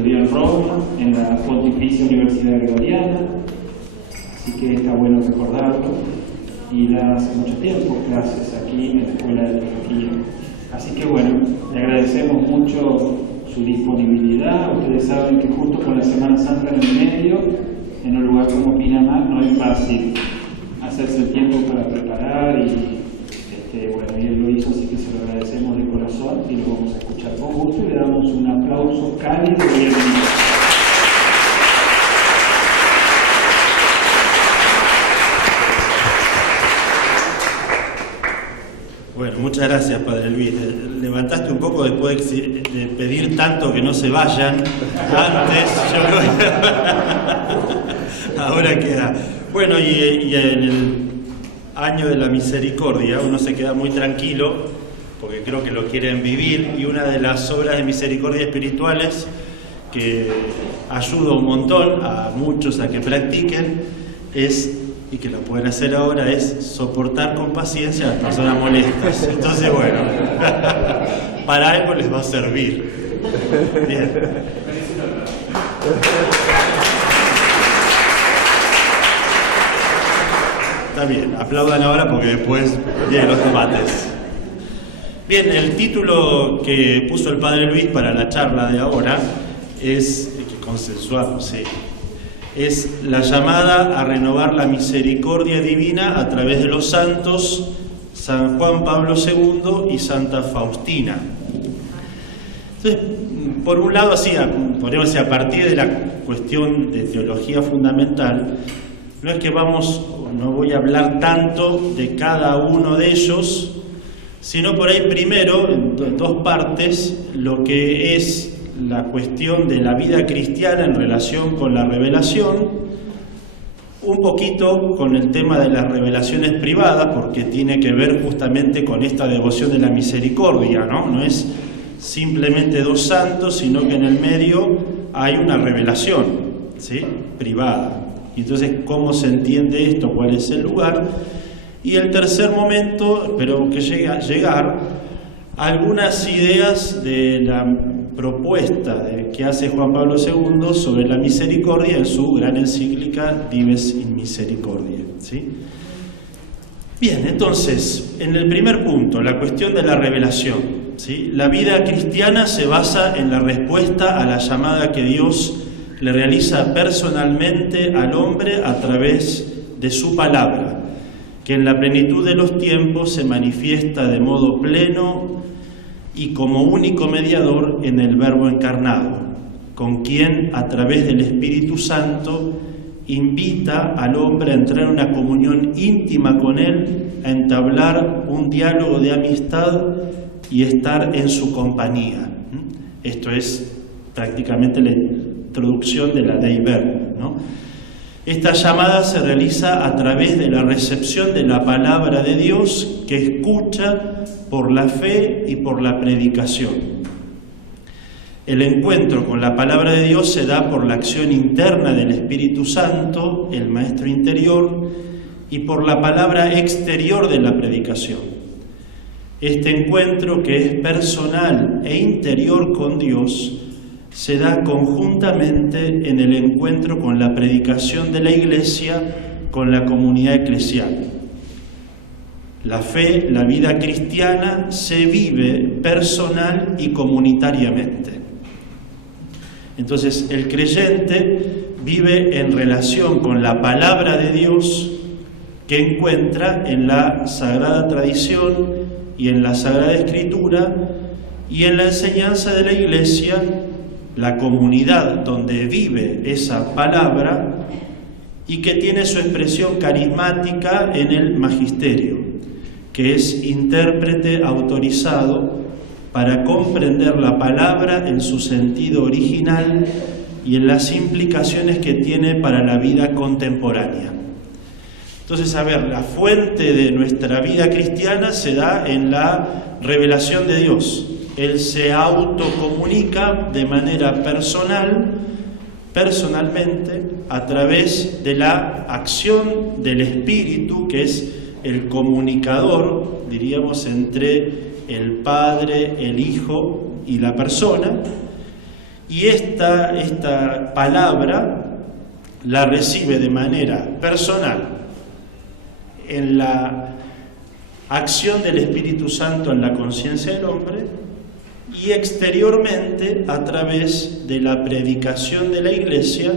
estudió en Roma, en la Pontificia Universidad Gregoriana, así que está bueno recordarlo, y da hace mucho tiempo clases aquí en la Escuela de Teología. Así que bueno, le agradecemos mucho su disponibilidad. Ustedes saben que justo con la Semana Santa en el medio, en un lugar como Pinamar, no es fácil hacerse el tiempo para preparar y bueno, y él lo hizo, así que se lo agradecemos de corazón y lo vamos a escuchar con gusto y le damos un aplauso cálido y bienvenido. Bueno, muchas gracias, Padre Luis. Levantaste un poco después de pedir tanto que no se vayan. Antes, yo creo que ahora queda. Bueno, y en el año de la misericordia uno se queda muy tranquilo porque creo que lo quieren vivir, y una de las obras de misericordia espirituales que ayuda un montón a muchos a que practiquen es, y que lo pueden hacer ahora, es soportar con paciencia a las personas molestas. Entonces, bueno, para algo les va a servir. Bien. Está bien, aplaudan ahora porque después vienen los debates. Bien, el título que puso el Padre Luis para la charla de ahora es, que consensuamos, sí, es la llamada a renovar la misericordia divina a través de los santos San Juan Pablo II y Santa Faustina. Entonces, por un lado, así, podríamos decir, a partir de la cuestión de teología fundamental, no es que no voy a hablar tanto de cada uno de ellos, sino por ahí primero, en dos partes, lo que es la cuestión de la vida cristiana en relación con la revelación, un poquito con el tema de las revelaciones privadas, porque tiene que ver justamente con esta devoción de la misericordia, ¿no? No es simplemente dos santos, sino que en el medio hay una revelación, ¿sí?, privada. Entonces, ¿cómo se entiende esto? ¿Cuál es el lugar? Y el tercer momento, espero que llegue a llegar, algunas ideas de la propuesta que hace Juan Pablo II sobre la misericordia en su gran encíclica Dives in Misericordia, ¿sí? Bien, entonces, en el primer punto, la cuestión de la revelación, ¿sí? La vida cristiana se basa en la respuesta a la llamada que Dios le realiza personalmente al hombre a través de su palabra, que en la plenitud de los tiempos se manifiesta de modo pleno y como único mediador en el Verbo encarnado, con quien, a través del Espíritu Santo, invita al hombre a entrar en una comunión íntima con él, a entablar un diálogo de amistad y estar en su compañía. Esto es prácticamente la introducción de la Dei Verbum, ¿no? Esta llamada se realiza a través de la recepción de la palabra de Dios, que escucha por la fe y por la predicación. El encuentro con la palabra de Dios se da por la acción interna del Espíritu Santo, el Maestro interior, y por la palabra exterior de la predicación. Este encuentro, que es personal e interior con Dios, se da conjuntamente en el encuentro con la predicación de la Iglesia con la comunidad eclesial. La fe, la vida cristiana, se vive personal y comunitariamente. Entonces, el creyente vive en relación con la palabra de Dios que encuentra en la Sagrada Tradición y en la Sagrada Escritura y en la enseñanza de la Iglesia, la comunidad donde vive esa palabra y que tiene su expresión carismática en el magisterio, que es intérprete autorizado para comprender la palabra en su sentido original y en las implicaciones que tiene para la vida contemporánea. Entonces, a ver, la fuente de nuestra vida cristiana se da en la revelación de Dios. Él se autocomunica de manera personalmente, a través de la acción del Espíritu, que es el comunicador, diríamos, entre el Padre, el Hijo y la persona, Y esta palabra la recibe de manera personal en la acción del Espíritu Santo en la conciencia del hombre y exteriormente a través de la predicación de la Iglesia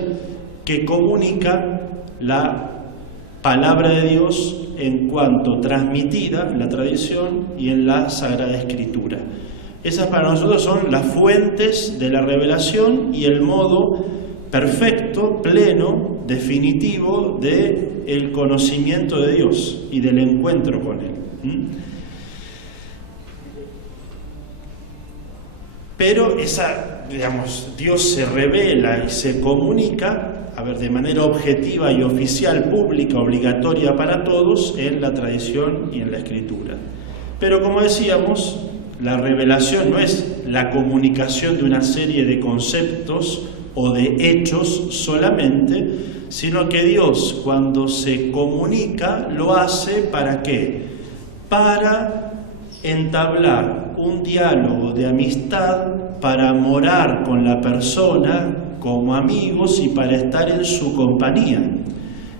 que comunica la palabra de Dios en cuanto transmitida en la tradición y en la Sagrada Escritura. Esas para nosotros son las fuentes de la revelación y el modo perfecto, pleno, definitivo del conocimiento de Dios y del encuentro con Él. Pero Dios se revela y se comunica, de manera objetiva y oficial, pública, obligatoria para todos en la tradición y en la Escritura. Pero como decíamos, la revelación no es la comunicación de una serie de conceptos o de hechos solamente, sino que Dios, cuando se comunica, lo hace ¿para qué? Para entablar un diálogo de amistad, para morar con la persona como amigos y para estar en su compañía.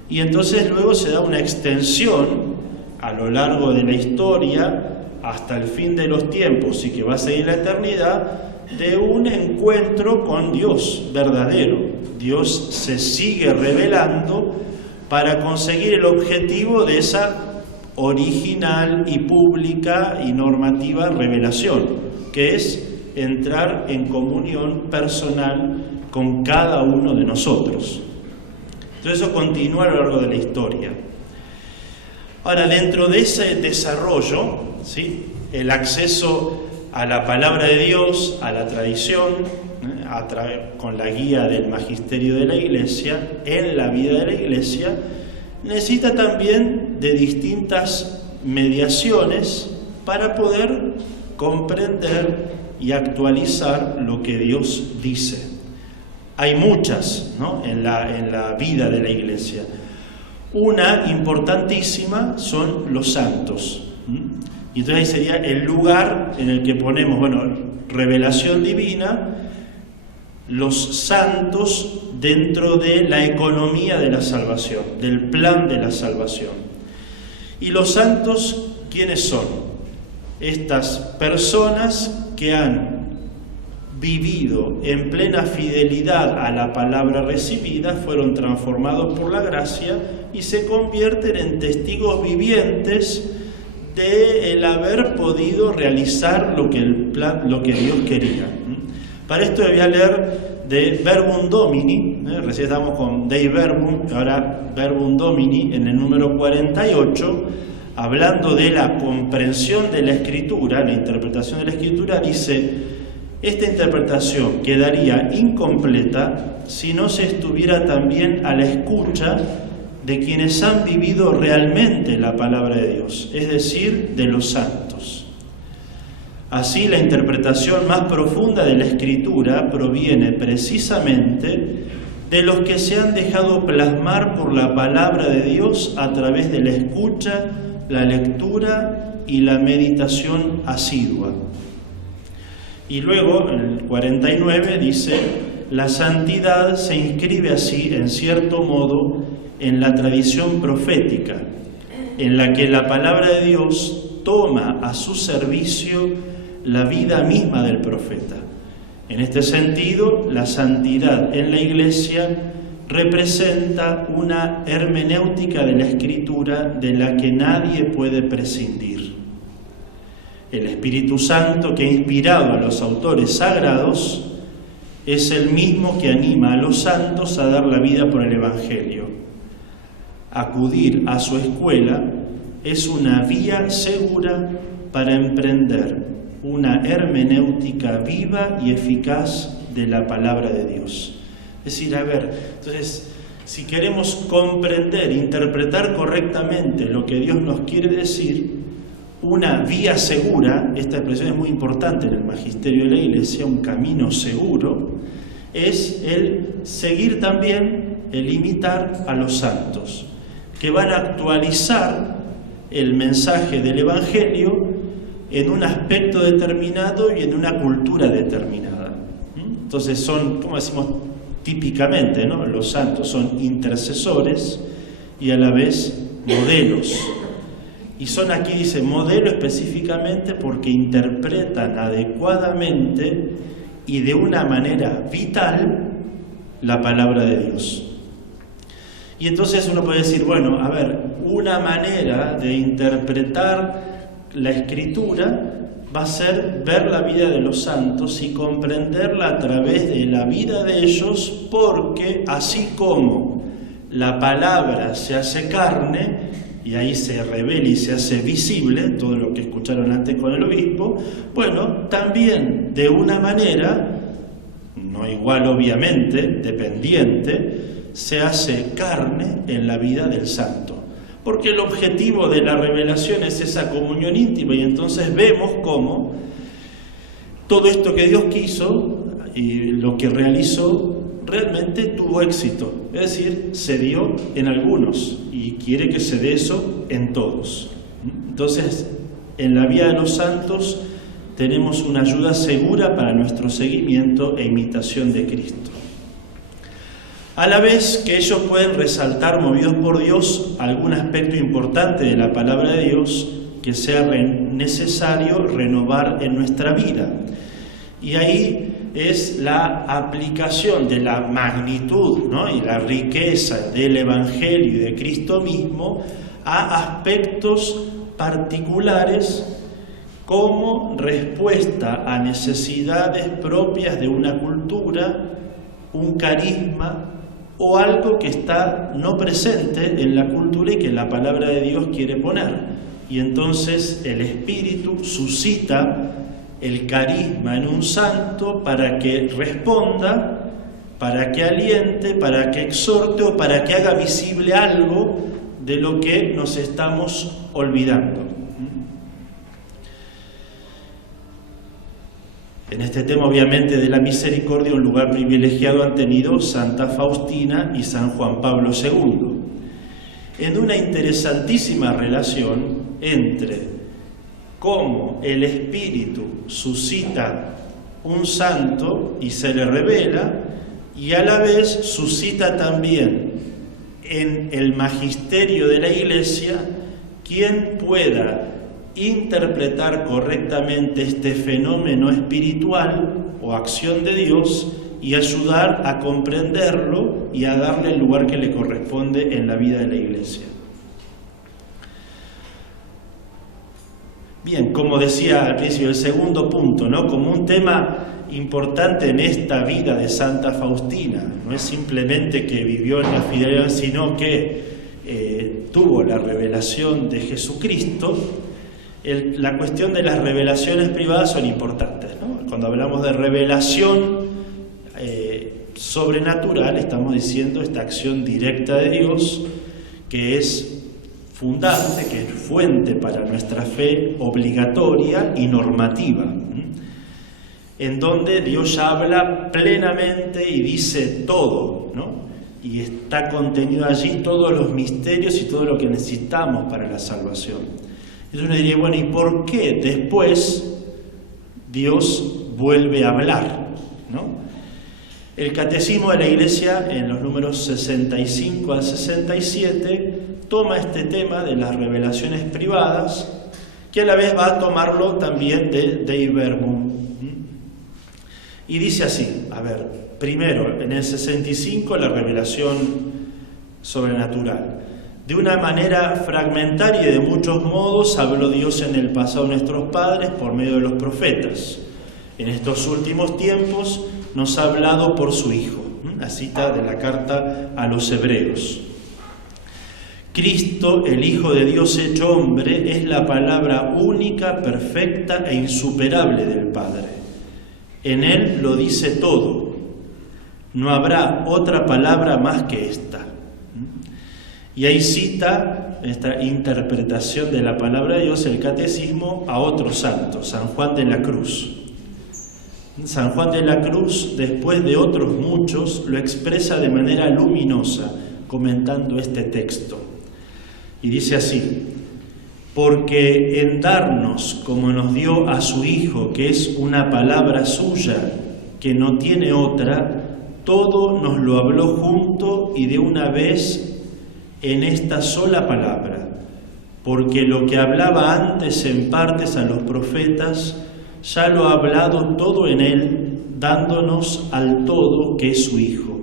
Y entonces luego se da una extensión a lo largo de la historia, hasta el fin de los tiempos y que va a seguir la eternidad, de un encuentro con Dios verdadero. Dios se sigue revelando para conseguir el objetivo de esa original y pública y normativa revelación, que es entrar en comunión personal con cada uno de nosotros. Entonces eso continúa a lo largo de la historia. Ahora, dentro de ese desarrollo, ¿sí?, el acceso a la palabra de Dios, a la tradición, con la guía del magisterio de la Iglesia, en la vida de la Iglesia, necesita también de distintas mediaciones para poder comprender y actualizar lo que Dios dice. Hay muchas, ¿no?, en la vida de la Iglesia. Una importantísima son los santos. Y entonces ahí sería el lugar en el que ponemos, revelación divina, los santos dentro de la economía de la salvación, del plan de la salvación. ¿Y los santos quiénes son? Estas personas que han vivido en plena fidelidad a la palabra recibida, fueron transformados por la gracia y se convierten en testigos vivientes de el haber podido realizar lo que Dios quería. Para esto voy a leer de Verbum Domini, recién estamos con Dei Verbum, ahora Verbum Domini en el número 48, hablando de la comprensión de la Escritura, la interpretación de la Escritura, dice: esta interpretación quedaría incompleta si no se estuviera también a la escucha de quienes han vivido realmente la palabra de Dios, es decir, de los santos. Así, la interpretación más profunda de la Escritura proviene precisamente de los que se han dejado plasmar por la palabra de Dios a través de la escucha, la lectura y la meditación asidua. Y luego, en el 49, dice: la santidad se inscribe así, en cierto modo, en la tradición profética, en la que la palabra de Dios toma a su servicio la vida misma del profeta. En este sentido, la santidad en la Iglesia representa una hermenéutica de la Escritura de la que nadie puede prescindir. El Espíritu Santo, que ha inspirado a los autores sagrados, es el mismo que anima a los santos a dar la vida por el Evangelio. Acudir a su escuela es una vía segura para emprender una hermenéutica viva y eficaz de la palabra de Dios. Es decir, entonces, si queremos comprender, interpretar correctamente lo que Dios nos quiere decir, una vía segura, esta expresión es muy importante en el magisterio de la Iglesia, un camino seguro, es el seguir también, el imitar a los santos, que van a actualizar el mensaje del Evangelio en un aspecto determinado y en una cultura determinada. Entonces son, como decimos típicamente, ¿no? Los santos son intercesores y a la vez modelos. Y son aquí, dice, modelo específicamente porque interpretan adecuadamente y de una manera vital la palabra de Dios. Y entonces uno puede decir, bueno, a ver, una manera de interpretar la Escritura va a ser ver la vida de los santos y comprenderla a través de la vida de ellos, porque así como la palabra se hace carne, y ahí se revela y se hace visible, todo lo que escucharon antes con el obispo, bueno, también de una manera, no igual obviamente, dependiente, se hace carne en la vida del santo. Porque el objetivo de la revelación es esa comunión íntima, y entonces vemos cómo todo esto que Dios quiso y lo que realizó realmente tuvo éxito, es decir, se dio en algunos y quiere que se dé eso en todos. Entonces, en la vida de los santos tenemos una ayuda segura para nuestro seguimiento e imitación de Cristo. A la vez que ellos pueden resaltar, movidos por Dios, algún aspecto importante de la palabra de Dios que sea necesario renovar en nuestra vida. Y ahí es la aplicación de la magnitud, ¿no?, y la riqueza del Evangelio y de Cristo mismo a aspectos particulares como respuesta a necesidades propias de una cultura, un carisma o algo que está no presente en la cultura y que la palabra de Dios quiere poner. Y entonces el Espíritu suscita el carisma en un santo para que responda, para que aliente, para que exhorte o para que haga visible algo de lo que nos estamos olvidando. En este tema, obviamente, de la misericordia, un lugar privilegiado han tenido Santa Faustina y San Juan Pablo II, en una interesantísima relación entre cómo el Espíritu suscita un santo y se le revela, y a la vez suscita también en el magisterio de la Iglesia quien pueda interpretar correctamente este fenómeno espiritual o acción de Dios y ayudar a comprenderlo y a darle el lugar que le corresponde en la vida de la Iglesia. Bien, como decía al principio, el segundo punto, ¿no?, como un tema importante en esta vida de Santa Faustina, no es simplemente que vivió en la fidelidad, sino que tuvo la revelación de Jesucristo. La cuestión de las revelaciones privadas son importantes, ¿no? Cuando hablamos de revelación sobrenatural, estamos diciendo esta acción directa de Dios que es fundante, que es fuente para nuestra fe obligatoria y normativa, en donde Dios ya habla plenamente y dice todo, ¿no? Y está contenido allí todos los misterios y todo lo que necesitamos para la salvación. Entonces uno diría, bueno, ¿y por qué después Dios vuelve a hablar, ¿no? El Catecismo de la Iglesia, en los números 65 al 67, toma este tema de las revelaciones privadas, que a la vez va a tomarlo también de Dei Verbum. Y dice así, a ver, primero, en el 65, la revelación sobrenatural. De una manera fragmentaria y de muchos modos habló Dios en el pasado a nuestros padres por medio de los profetas. En estos últimos tiempos nos ha hablado por su Hijo. La cita de la carta a los Hebreos. Cristo, el Hijo de Dios hecho hombre, es la palabra única, perfecta e insuperable del Padre. En Él lo dice todo. No habrá otra palabra más que esta. Y ahí cita esta interpretación de la palabra de Dios, el Catecismo, a otro santo, San Juan de la Cruz. San Juan de la Cruz, después de otros muchos, lo expresa de manera luminosa, comentando este texto. Y dice así: porque en darnos como nos dio a su Hijo, que es una palabra suya, que no tiene otra, todo nos lo habló junto y de una vez en esta sola palabra, porque lo que hablaba antes en partes a los profetas, ya lo ha hablado todo en él, dándonos al todo que es su Hijo.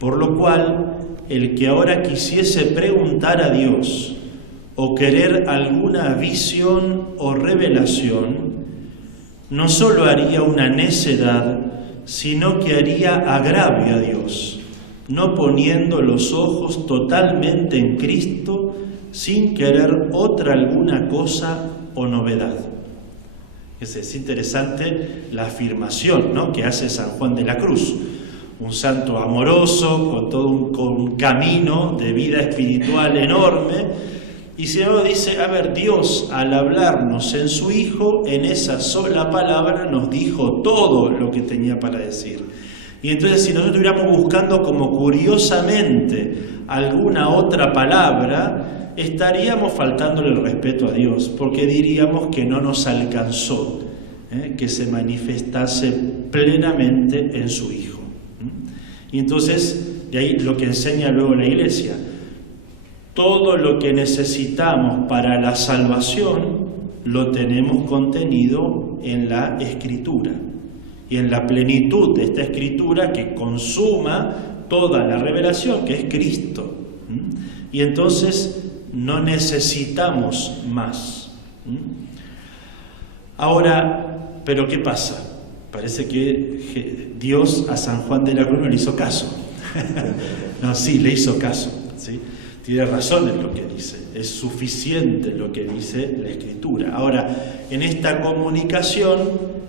Por lo cual, el que ahora quisiese preguntar a Dios o querer alguna visión o revelación, no solo haría una necedad, sino que haría agravio a Dios, no poniendo los ojos totalmente en Cristo, sin querer otra alguna cosa o novedad. Es interesante la afirmación, ¿no?, que hace San Juan de la Cruz, un santo amoroso, con todo un camino de vida espiritual enorme, y sin embargo dice, a ver, Dios al hablarnos en su Hijo, en esa sola palabra nos dijo todo lo que tenía para decir. Y entonces si nosotros estuviéramos buscando como curiosamente alguna otra palabra, estaríamos faltándole el respeto a Dios, porque diríamos que no nos alcanzó que se manifestase plenamente en su Hijo. Y entonces, de ahí lo que enseña luego la Iglesia, todo lo que necesitamos para la salvación lo tenemos contenido en la Escritura, y en la plenitud de esta Escritura que consuma toda la revelación, que es Cristo. Y entonces no necesitamos más. Ahora, ¿pero qué pasa? Parece que Dios a San Juan de la Cruz no le hizo caso. No, sí, le hizo caso, ¿sí? Tiene razón en lo que dice, es suficiente lo que dice la Escritura. Ahora, en esta comunicación,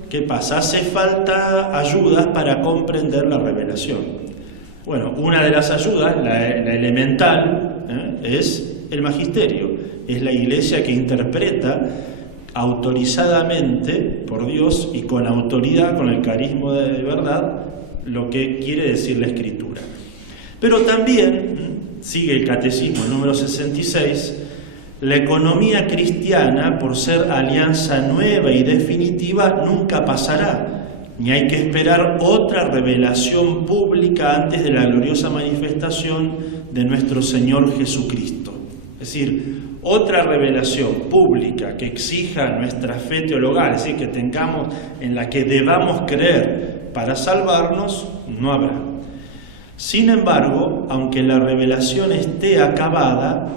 ¿qué pasa? Hace falta ayudas para comprender la revelación. Bueno, una de las ayudas, la elemental, es el magisterio, es la Iglesia que interpreta autorizadamente por Dios y con autoridad, con el carisma de verdad, lo que quiere decir la Escritura. Pero también, sigue el Catecismo, el número 66, la economía cristiana, por ser alianza nueva y definitiva, nunca pasará, ni hay que esperar otra revelación pública antes de la gloriosa manifestación de nuestro Señor Jesucristo. Es decir, otra revelación pública que exija nuestra fe teologal, es decir, que tengamos, en la que debamos creer para salvarnos, no habrá. Sin embargo, aunque la revelación esté acabada,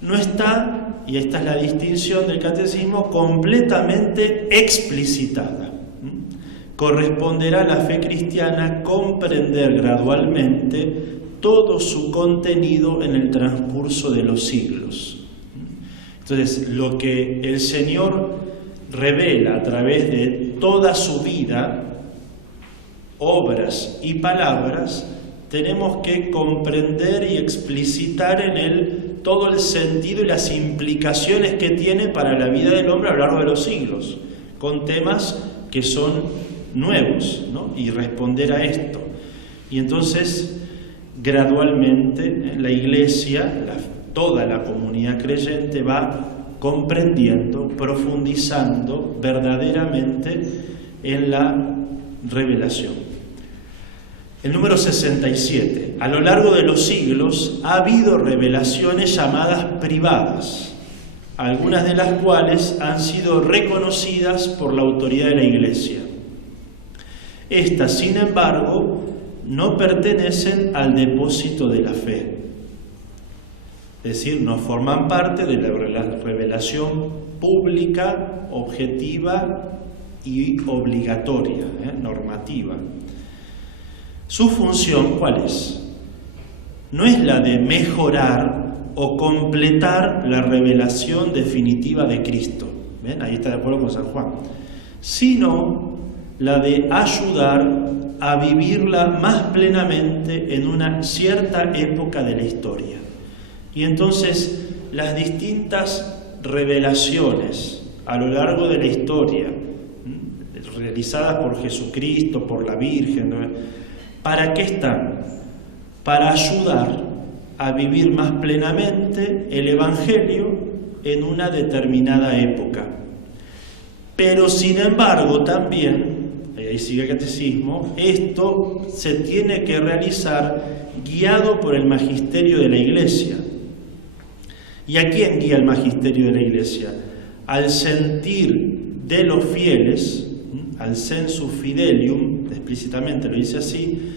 no está, y esta es la distinción del Catecismo, completamente explicitada. Corresponderá a la fe cristiana comprender gradualmente todo su contenido en el transcurso de los siglos. Entonces, lo que el Señor revela a través de toda su vida, obras y palabras, tenemos que comprender y explicitar en él todo el sentido y las implicaciones que tiene para la vida del hombre a lo largo de los siglos, con temas que son nuevos, ¿no? Y responder a esto. Y entonces, gradualmente, la Iglesia, toda la comunidad creyente va comprendiendo, profundizando verdaderamente en la revelación. El número 67. A lo largo de los siglos ha habido revelaciones llamadas privadas, algunas de las cuales han sido reconocidas por la autoridad de la Iglesia. Estas, sin embargo, no pertenecen al depósito de la fe. Es decir, no forman parte de la revelación pública, objetiva y obligatoria, normativa. Su función, ¿cuál es? No es la de mejorar o completar la revelación definitiva de Cristo. ¿Ven? Ahí está de acuerdo con San Juan. Sino la de ayudar a vivirla más plenamente en una cierta época de la historia. Y entonces las distintas revelaciones a lo largo de la historia, realizadas por Jesucristo, por la Virgen, ¿no? ¿Para qué están? Para ayudar a vivir más plenamente el Evangelio en una determinada época. Pero sin embargo también, ahí sigue el catecismo, esto se tiene que realizar guiado por el magisterio de la Iglesia. ¿Y a quién guía el magisterio de la Iglesia? Al sentir de los fieles, al sensus fidelium, explícitamente lo dice así,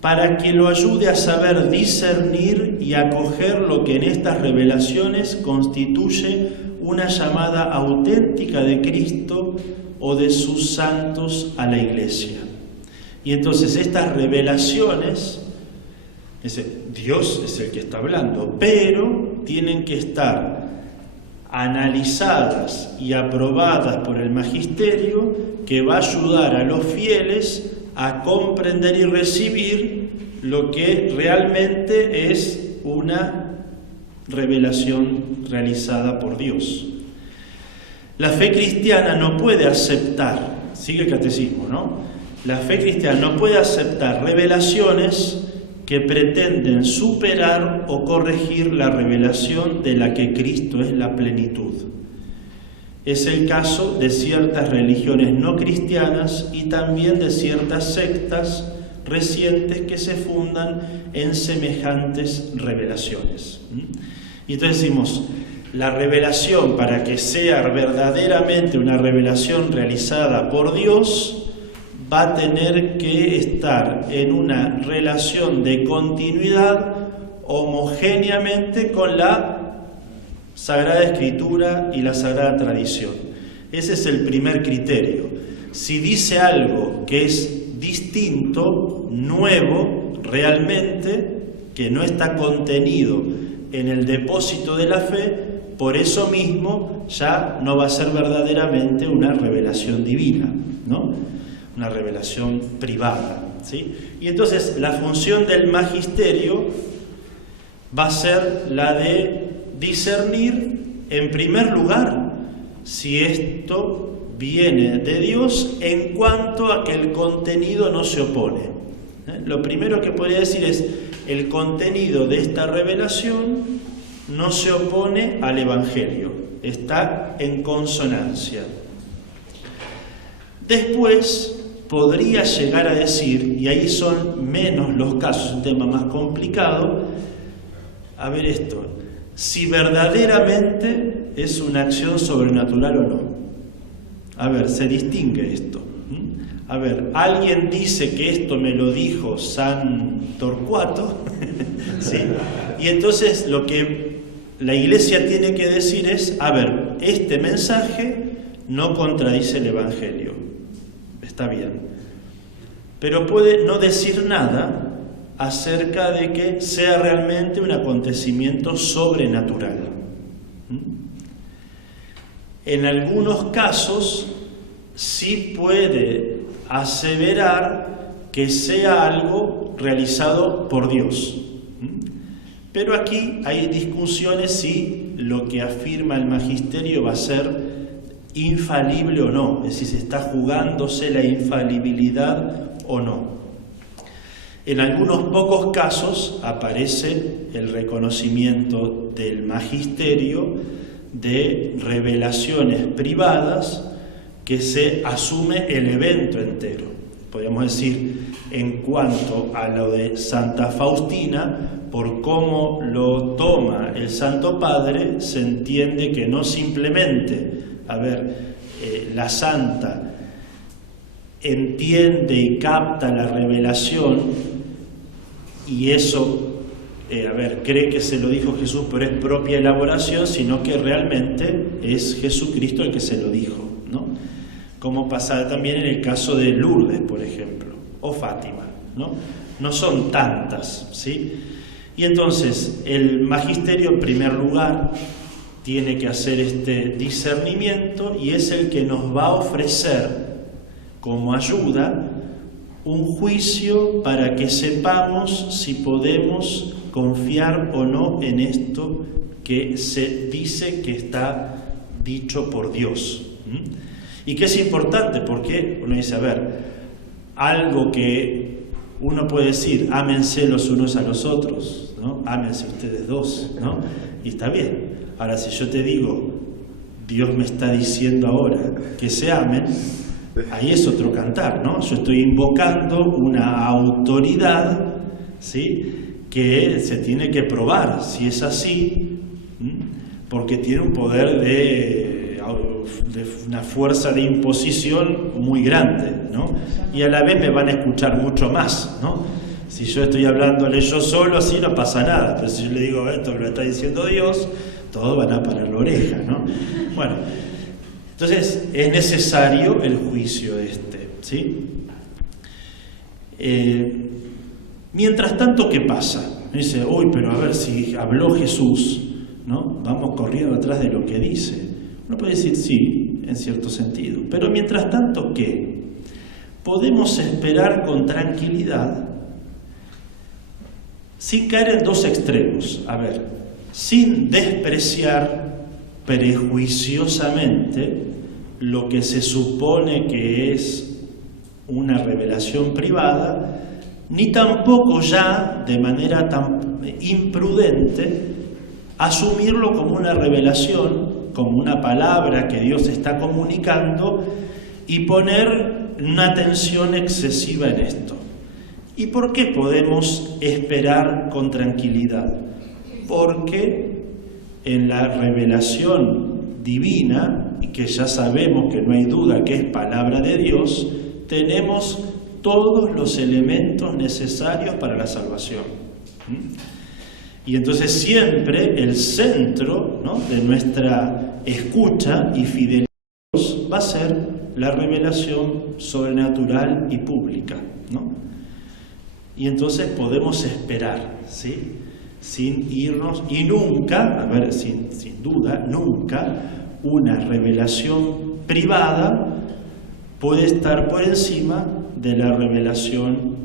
para que lo ayude a saber discernir y acoger lo que en estas revelaciones constituye una llamada auténtica de Cristo o de sus santos a la Iglesia. Y entonces estas revelaciones, Dios es el que está hablando, pero tienen que estar analizadas y aprobadas por el magisterio, que va a ayudar a los fieles a comprender y recibir lo que realmente es una revelación realizada por Dios. La fe cristiana no puede aceptar, sigue el catecismo, ¿no? La fe cristiana no puede aceptar revelaciones que pretenden superar o corregir la revelación de la que Cristo es la plenitud. Es el caso de ciertas religiones no cristianas y también de ciertas sectas recientes que se fundan en semejantes revelaciones. Y entonces decimos, la revelación, para que sea verdaderamente una revelación realizada por Dios, va a tener que estar en una relación de continuidad homogéneamente con la Sagrada Escritura y la Sagrada Tradición. Ese es el primer criterio. Si dice algo que es distinto, nuevo, realmente, que no está contenido en el depósito de la fe, por eso mismo ya no va a ser verdaderamente una revelación divina, ¿no? Una revelación privada, ¿sí? Y entonces la función del magisterio va a ser la de discernir, en primer lugar, si esto viene de Dios en cuanto a que el contenido no se opone. Lo primero que podría decir es, el contenido de esta revelación no se opone al Evangelio, está en consonancia. Después podría llegar a decir, y ahí son menos los casos, un tema más complicado, a ver esto, si verdaderamente es una acción sobrenatural o no. A ver, se distingue esto. A ver, alguien dice que esto me lo dijo San Torcuato, ¿sí? Y entonces lo que la Iglesia tiene que decir es, a ver, este mensaje no contradice el Evangelio, está bien, pero puede no decir nada acerca de que sea realmente un acontecimiento sobrenatural. En algunos casos sí puede aseverar que sea algo realizado por Dios. Pero aquí hay discusiones si lo que afirma el magisterio va a ser infalible o no, es decir, si está jugándose la infalibilidad o no. En algunos pocos casos aparece el reconocimiento del magisterio de revelaciones privadas que se asume el evento entero. Podríamos decir, en cuanto a lo de Santa Faustina, por cómo lo toma el Santo Padre, se entiende que no simplemente, la Santa entiende y capta la revelación y eso, cree que se lo dijo Jesús, pero es propia elaboración, sino que realmente es Jesucristo el que se lo dijo, ¿no? Como pasa también en el caso de Lourdes, por ejemplo, o Fátima, ¿no? No son tantas, ¿sí? Y entonces el magisterio, en primer lugar, tiene que hacer este discernimiento y es el que nos va a ofrecer como ayuda un juicio para que sepamos si podemos confiar o no en esto que se dice que está dicho por Dios. Y que es importante porque uno dice, algo que uno puede decir, ámense los unos a los otros, ¿no? Ámense ustedes dos, ¿no? Y está bien. Ahora, si yo te digo, Dios me está diciendo ahora que se amen, ahí es otro cantar, ¿no? Yo estoy invocando una autoridad, ¿sí?, que se tiene que probar si es así, porque tiene un poder de una fuerza de imposición muy grande, ¿no? Y a la vez me van a escuchar mucho más, ¿no? Si yo estoy hablándole yo solo, así no pasa nada, pero si yo le digo esto lo está diciendo Dios, todos van a parar la oreja, ¿no? Bueno, entonces es necesario el juicio ¿sí? Mientras tanto, ¿qué pasa? Me dice, uy, pero a ver, si habló Jesús, ¿no? Vamos corriendo atrás de lo que dice. Uno puede decir sí, en cierto sentido, pero mientras tanto, ¿qué? Podemos esperar con tranquilidad, sin caer en dos extremos. A ver, sin despreciar prejuiciosamente lo que se supone que es una revelación privada, ni tampoco ya de manera tan imprudente asumirlo como una revelación, como una palabra que Dios está comunicando, y poner una atención excesiva en esto. ¿Y por qué podemos esperar con tranquilidad? Porque en la revelación divina, y que ya sabemos que no hay duda que es palabra de Dios, tenemos todos los elementos necesarios para la salvación. Y entonces siempre el centro, ¿no?, de nuestra escucha y fidelidad va a ser la revelación sobrenatural y pública, ¿no? Y entonces podemos esperar, ¿sí?, sin irnos, y nunca, a ver, sin duda, nunca una revelación privada puede estar por encima de la revelación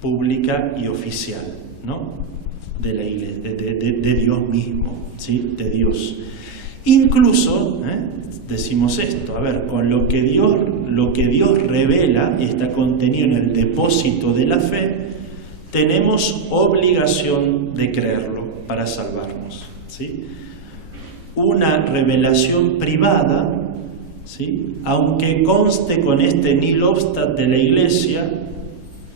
pública y oficial, ¿no?, de la Iglesia, de Dios mismo, ¿sí?, de Dios. Incluso, decimos esto, a ver, con lo que Dios revela y está contenido en el depósito de la fe, tenemos obligación de creerlo para salvarnos, ¿sí? Una revelación privada, ¿sí?, aunque conste con nihil obstat de la Iglesia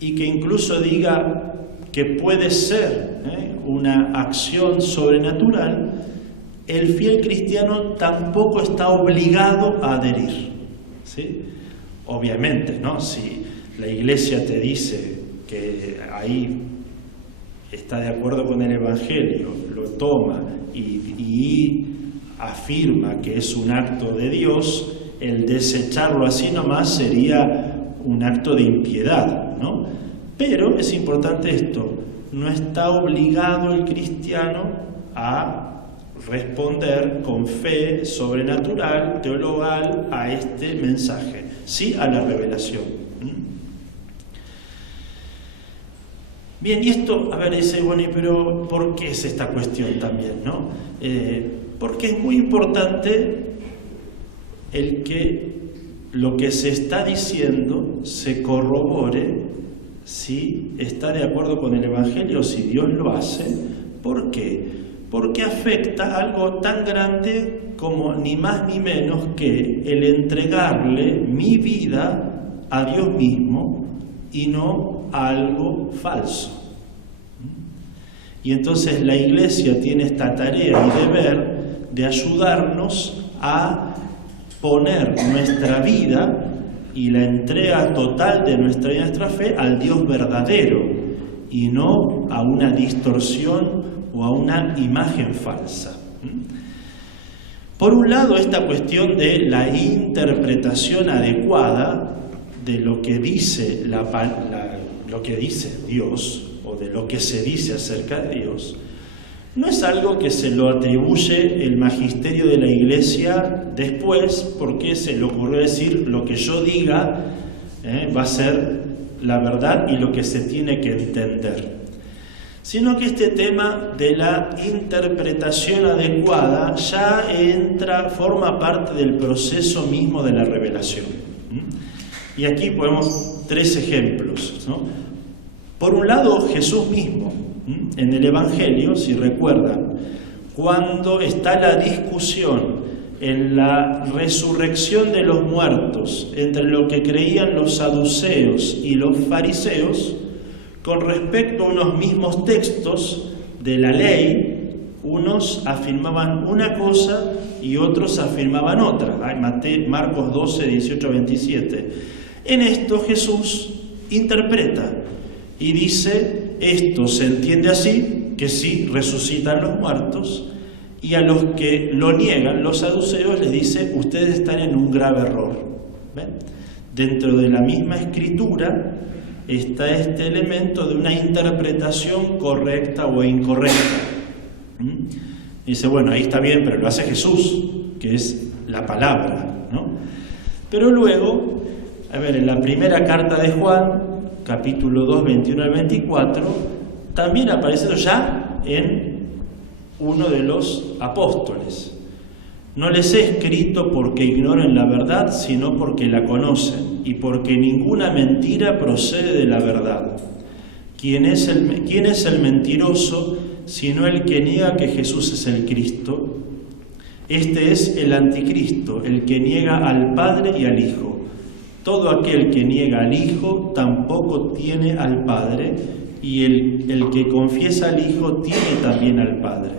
y que incluso diga que puede ser una acción sobrenatural, el fiel cristiano tampoco está obligado a adherir, ¿sí? Obviamente, ¿no?, si la Iglesia te dice que ahí está de acuerdo con el Evangelio, lo toma y afirma que es un acto de Dios, el desecharlo así nomás sería un acto de impiedad, ¿no? Pero es importante esto, no está obligado el cristiano a responder con fe sobrenatural, teologal, a este mensaje, sí a la revelación. Bien, y esto, a ver, dice, bueno, pero ¿por qué es esta cuestión también, no? Porque es muy importante el que lo que se está diciendo se corrobore si está de acuerdo con el Evangelio, si Dios lo hace. ¿Por qué? Porque afecta algo tan grande como ni más ni menos que el entregarle mi vida a Dios mismo y no a algo falso. Y entonces la Iglesia tiene esta tarea y deber de ayudarnos a poner nuestra vida y la entrega total de nuestra fe al Dios verdadero y no a una distorsión o a una imagen falsa. Por un lado, esta cuestión de la interpretación adecuada de lo que dice lo que dice Dios, o de lo que se dice acerca de Dios, no es algo que se lo atribuye el magisterio de la Iglesia después, porque se le ocurrió decir lo que yo diga va a ser la verdad y lo que se tiene que entender, sino que este tema de la interpretación adecuada ya forma parte del proceso mismo de la revelación. Y aquí ponemos tres ejemplos, ¿no? Por un lado, Jesús mismo, en el Evangelio, si recuerdan, cuando está la discusión en la resurrección de los muertos entre lo que creían los saduceos y los fariseos con respecto a unos mismos textos de la ley. Unos afirmaban una cosa y otros afirmaban otra. Marcos 12, 18, 27. En esto Jesús interpreta y dice: esto se entiende así, que sí resucitan los muertos, y a los que lo niegan, los saduceos, les dice: ustedes están en un grave error. ¿Ven? Dentro de la misma escritura está este elemento de una interpretación correcta o incorrecta. Dice, bueno, ahí está bien, pero lo hace Jesús, que es la palabra, ¿no? Pero luego, a ver, en la primera carta de Juan, capítulo 2, 21 al 24, también aparece ya en uno de los apóstoles. No les he escrito porque ignoren la verdad, sino porque la conocen, y porque ninguna mentira procede de la verdad. ¿Quién es el mentiroso, sino el que niega que Jesús es el Cristo? Este es el anticristo, el que niega al Padre y al Hijo. Todo aquel que niega al Hijo tampoco tiene al Padre, y el que confiesa al Hijo tiene también al Padre.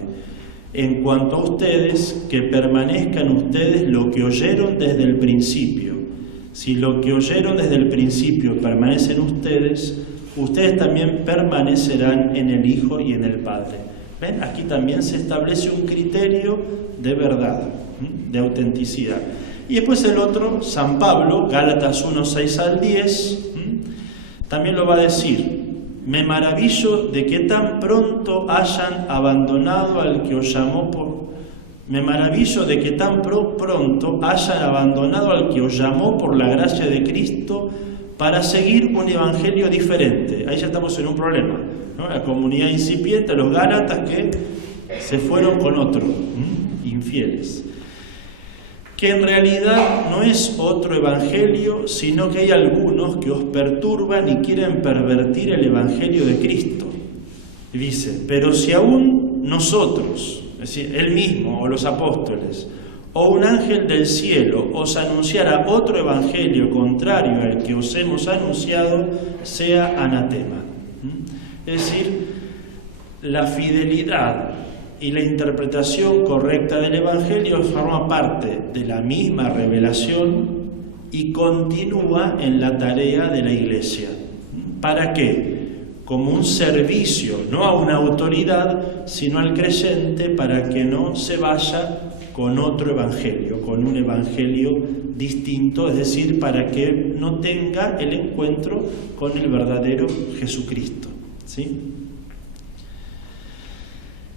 En cuanto a ustedes, que permanezcan ustedes lo que oyeron desde el principio. Si lo que oyeron desde el principio permanece en ustedes, ustedes también permanecerán en el Hijo y en el Padre. ¿Ven? Aquí también se establece un criterio de verdad, de autenticidad. Y después el otro, San Pablo, Gálatas 1, 6 al 10, también lo va a decir: me maravillo de que tan pronto hayan abandonado al que os llamó por la gracia de Cristo para seguir un evangelio diferente. Ahí ya estamos en un problema, ¿no? La comunidad incipiente, los gálatas que se fueron con otro, infieles. Que en realidad no es otro evangelio, sino que hay algunos que os perturban y quieren pervertir el evangelio de Cristo. Y dice, pero si aún nosotros, es decir, él mismo o los apóstoles, o un ángel del cielo os anunciara otro evangelio contrario al que os hemos anunciado, sea anatema. Es decir, la fidelidad y la interpretación correcta del evangelio forma parte de la misma revelación y continúa en la tarea de la Iglesia. ¿Para qué? Como un servicio, no a una autoridad, sino al creyente, para que no se vaya con otro evangelio, con un evangelio distinto, es decir, para que no tenga el encuentro con el verdadero Jesucristo. ¿Sí?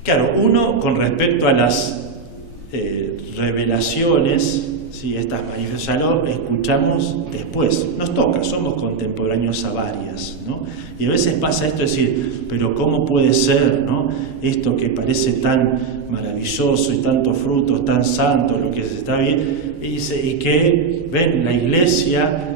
Claro, uno con respecto a las revelaciones, ¿sí? Estas manifestaciones, ya lo escuchamos después, nos toca, somos contemporáneos a varias, ¿no? Y a veces pasa esto de decir, pero ¿cómo puede ser, ¿no? Esto que parece tan maravilloso y tantos frutos, tan santo, lo que se está bien, y que, ven, la Iglesia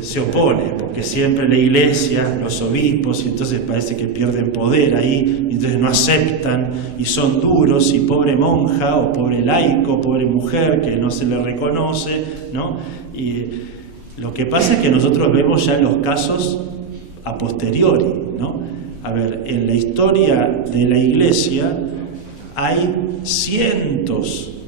se opone, porque siempre la Iglesia, los obispos, y entonces parece que pierden poder ahí, y entonces no aceptan, y son duros, y pobre monja, o pobre laico, pobre mujer, que no se le reconoce, ¿no? Y lo que pasa es que nosotros vemos ya los casos a posteriori, ¿no? A ver, en la historia de la Iglesia hay cientos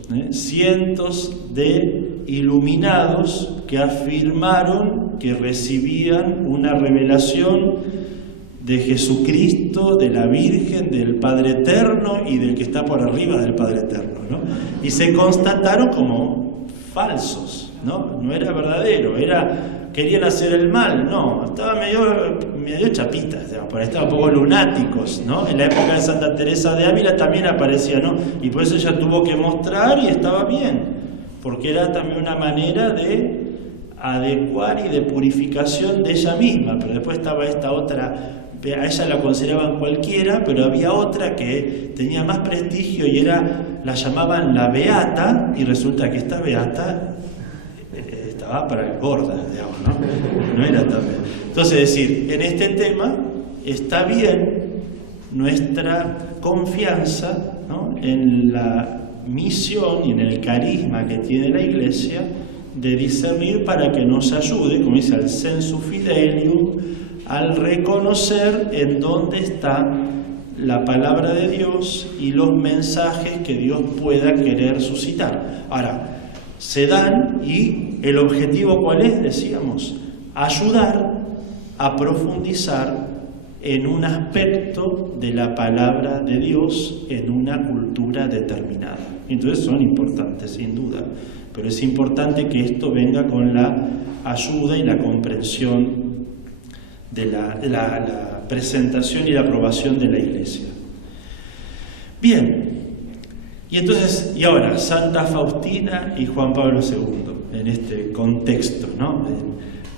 de iluminados que afirmaron que recibían una revelación de Jesucristo, de la Virgen, del Padre Eterno y del que está por arriba del Padre Eterno, ¿no? Y se constataron como falsos, ¿no? No era verdadero, querían hacer el mal, no, estaba medio chapitas, por ahí estaban un poco lunáticos, ¿no? En la época de Santa Teresa de Ávila también aparecía, ¿no? Y por eso ella tuvo que mostrar y estaba bien, porque era también una manera de adecuar y de purificación de ella misma. Pero después estaba esta otra, a ella la consideraban cualquiera, pero había otra que tenía más prestigio y la llamaban la beata, y resulta que esta beata estaba para el gorda, digamos, ¿no? No era tan bien. Entonces, es decir, en este tema está bien nuestra confianza, ¿no? en la misión y en el carisma que tiene la Iglesia de discernir para que nos ayude, como dice, al sensu fidelium, al reconocer en dónde está la palabra de Dios y los mensajes que Dios pueda querer suscitar. Ahora, se dan y el objetivo ¿cuál es? Decíamos, ayudar a profundizar en un aspecto de la palabra de Dios en una cultura determinada. Entonces son importantes, sin duda, pero es importante que esto venga con la ayuda y la comprensión de la presentación y la aprobación de la Iglesia. Bien, y ahora, Santa Faustina y Juan Pablo II, en este contexto, ¿no?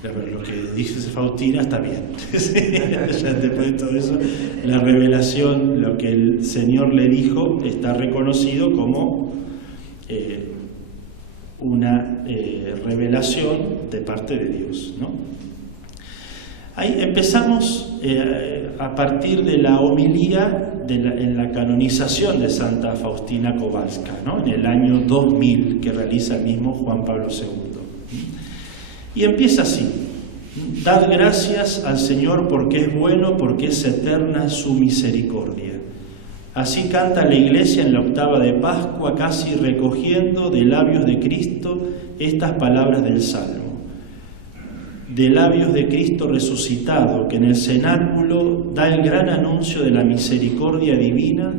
Lo que dice Faustina está bien. Ya después de todo eso, la revelación, lo que el Señor le dijo, está reconocido como una revelación de parte de Dios, ¿no? Ahí empezamos a partir de la homilía en la canonización de Santa Faustina Kowalska, ¿no? En el año 2000, que realiza el mismo Juan Pablo II. Y empieza así: dad gracias al Señor porque es bueno, porque es eterna su misericordia. Así canta la Iglesia en la octava de Pascua, casi recogiendo de labios de Cristo estas palabras del Salmo. De labios de Cristo resucitado, que en el cenáculo da el gran anuncio de la misericordia divina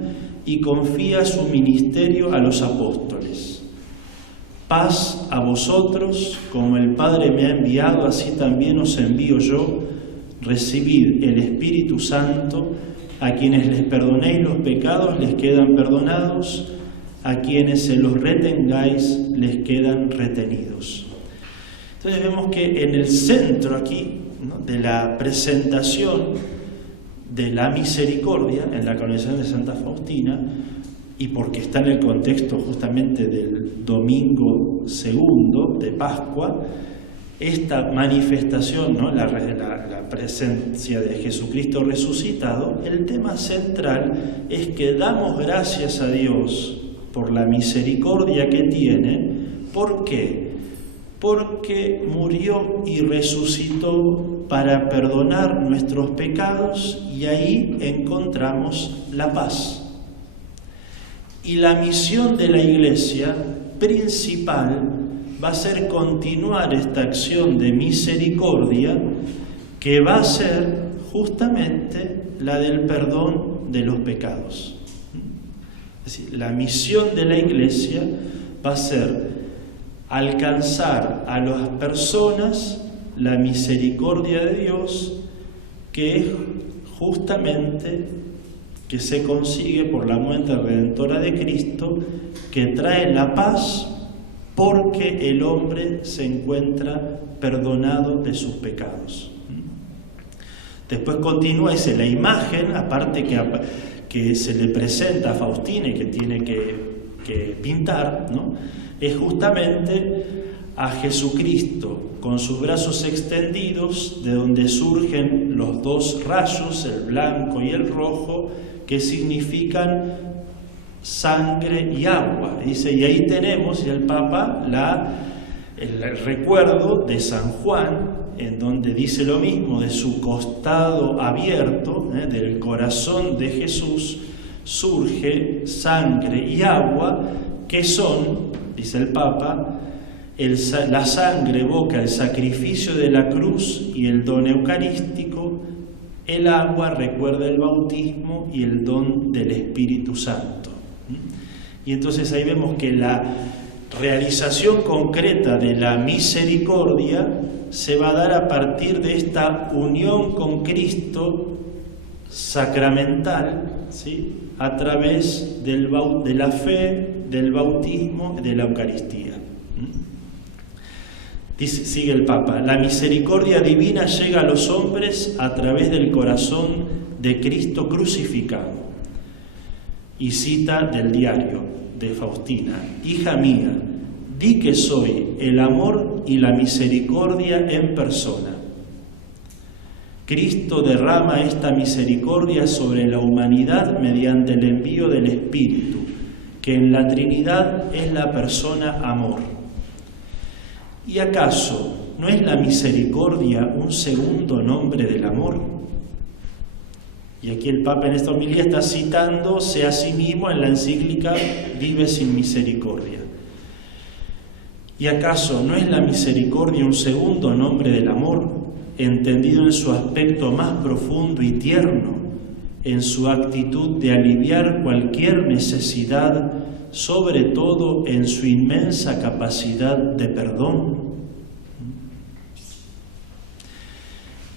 y confía su ministerio a los apóstoles. Paz a vosotros, como el Padre me ha enviado, así también os envío yo. Recibid el Espíritu Santo. A quienes les perdonéis los pecados les quedan perdonados, a quienes se los retengáis les quedan retenidos. Entonces vemos que en el centro aquí, ¿no?, de la presentación de la misericordia en la canonización de Santa Faustina, y porque está en el contexto justamente del domingo segundo de Pascua, esta manifestación, ¿no?, la presencia de Jesucristo resucitado, el tema central es que damos gracias a Dios por la misericordia que tiene. ¿Por qué? Porque murió y resucitó para perdonar nuestros pecados y ahí encontramos la paz. Y la misión de la Iglesia principal va a ser continuar esta acción de misericordia que va a ser justamente la del perdón de los pecados. Es decir, la misión de la Iglesia va a ser alcanzar a las personas la misericordia de Dios, que es justamente que se consigue por la muerte redentora de Cristo, que trae la paz porque el hombre se encuentra perdonado de sus pecados. Después continúa, dice, la imagen, aparte que se le presenta a Faustina y que tiene que pintar, ¿no?, es justamente a Jesucristo con sus brazos extendidos, de donde surgen los dos rayos, el blanco y el rojo, que significan sangre y agua. Dice, y ahí tenemos, y el Papa, el recuerdo de San Juan, en donde dice lo mismo, de su costado abierto, del corazón de Jesús, surge sangre y agua, que son, dice el Papa, la sangre evoca el sacrificio de la cruz y el don eucarístico, el agua recuerda el bautismo y el don del Espíritu Santo. Y entonces ahí vemos que la realización concreta de la misericordia se va a dar a partir de esta unión con Cristo sacramental, ¿sí?, a través de la fe, del bautismo y de la Eucaristía. Sigue el Papa, la misericordia divina llega a los hombres a través del corazón de Cristo crucificado. Y cita del diario de Faustina: hija mía, di que soy el amor y la misericordia en persona. Cristo derrama esta misericordia sobre la humanidad mediante el envío del Espíritu, que en la Trinidad es la persona amor. ¿Y acaso no es la misericordia un segundo nombre del amor? Y aquí el Papa en esta homilía está citándose a sí mismo en la encíclica Vive sin Misericordia. ¿Y acaso no es la misericordia un segundo nombre del amor, entendido en su aspecto más profundo y tierno, en su actitud de aliviar cualquier necesidad, sobre todo en su inmensa capacidad de perdón?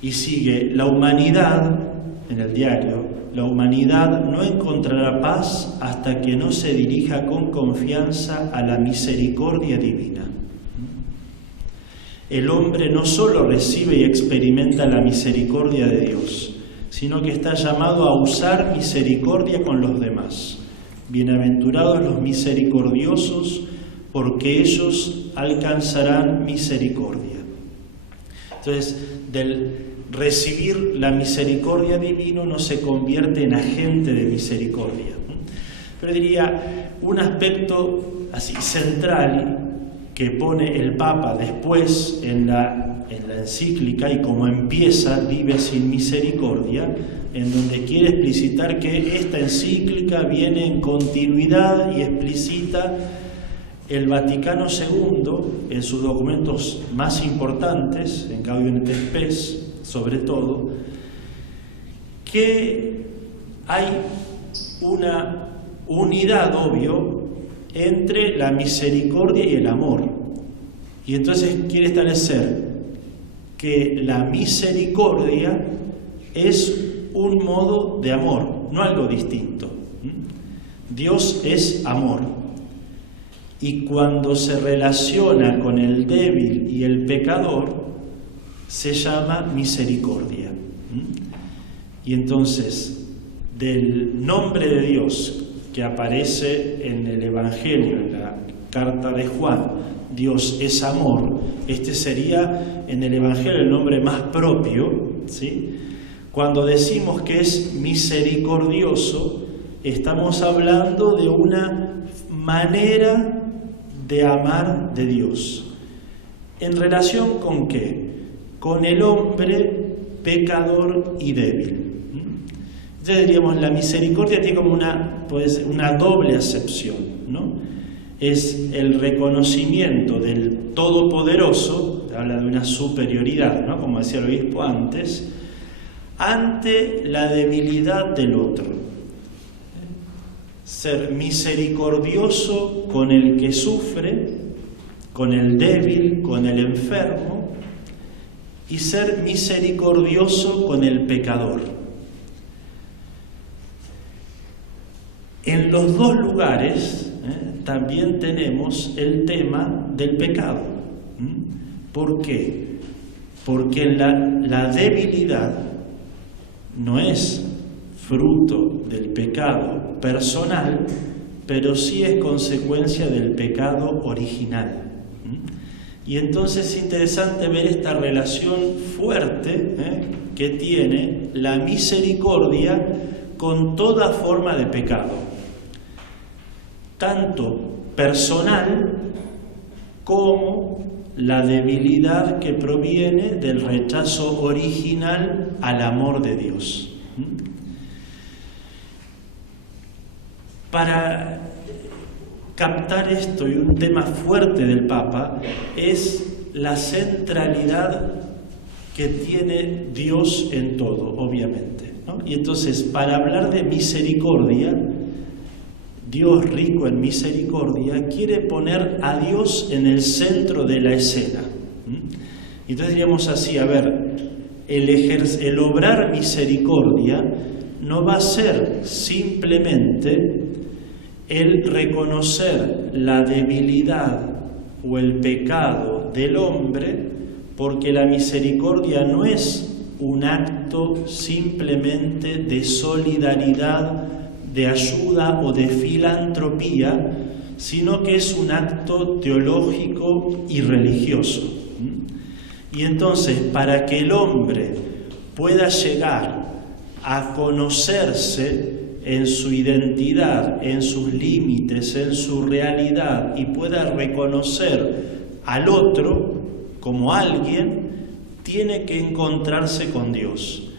Y sigue, la humanidad, en el diario, la humanidad no encontrará paz hasta que no se dirija con confianza a la misericordia divina. El hombre no solo recibe y experimenta la misericordia de Dios, sino que está llamado a usar misericordia con los demás. Bienaventurados los misericordiosos, porque ellos alcanzarán misericordia. Entonces, del recibir la misericordia divina uno se convierte en agente de misericordia. Pero diría, un aspecto así central que pone el Papa después en la encíclica, y como empieza Vive sin Misericordia, en donde quiere explicitar que esta encíclica viene en continuidad y explicita el Vaticano II en sus documentos más importantes, en Gaudium et Spes sobre todo, que hay una unidad, obvio, entre la misericordia y el amor. Y entonces quiere establecer que la misericordia es un modo de amor, no algo distinto. Dios es amor. Y cuando se relaciona con el débil y el pecador, se llama misericordia. Y entonces, del nombre de Dios que aparece en el Evangelio, en la carta de Juan, Dios es amor, este sería en el Evangelio el nombre más propio, ¿sí? Cuando decimos que es misericordioso, estamos hablando de una manera de amar de Dios. ¿En relación con qué? Con el hombre pecador y débil. Entonces diríamos, la misericordia tiene como una doble acepción, ¿no? Es el reconocimiento del Todopoderoso, habla de una superioridad, ¿no? Como decía el obispo antes, ante la debilidad del otro. Ser misericordioso con el que sufre, con el débil, con el enfermo, y ser misericordioso con el pecador. En los dos lugares también tenemos el tema del pecado. ¿Por qué? Porque la debilidad no es fruto del pecado personal, pero sí es consecuencia del pecado original. Y entonces es interesante ver esta relación fuerte que tiene la misericordia con toda forma de pecado, tanto personal como la debilidad que proviene del rechazo original al amor de Dios. Para captar esto, y un tema fuerte del Papa, es la centralidad que tiene Dios en todo, obviamente, ¿no? Y entonces, para hablar de misericordia, Dios rico en misericordia quiere poner a Dios en el centro de la escena. Entonces diríamos así, a ver, el obrar misericordia no va a ser simplemente el reconocer la debilidad o el pecado del hombre, porque la misericordia no es un acto simplemente de solidaridad, de ayuda o de filantropía, sino que es un acto teológico y religioso. Y entonces, para que el hombre pueda llegar a conocerse en su identidad, en sus límites, en su realidad, y pueda reconocer al otro como alguien, tiene que encontrarse con Dios.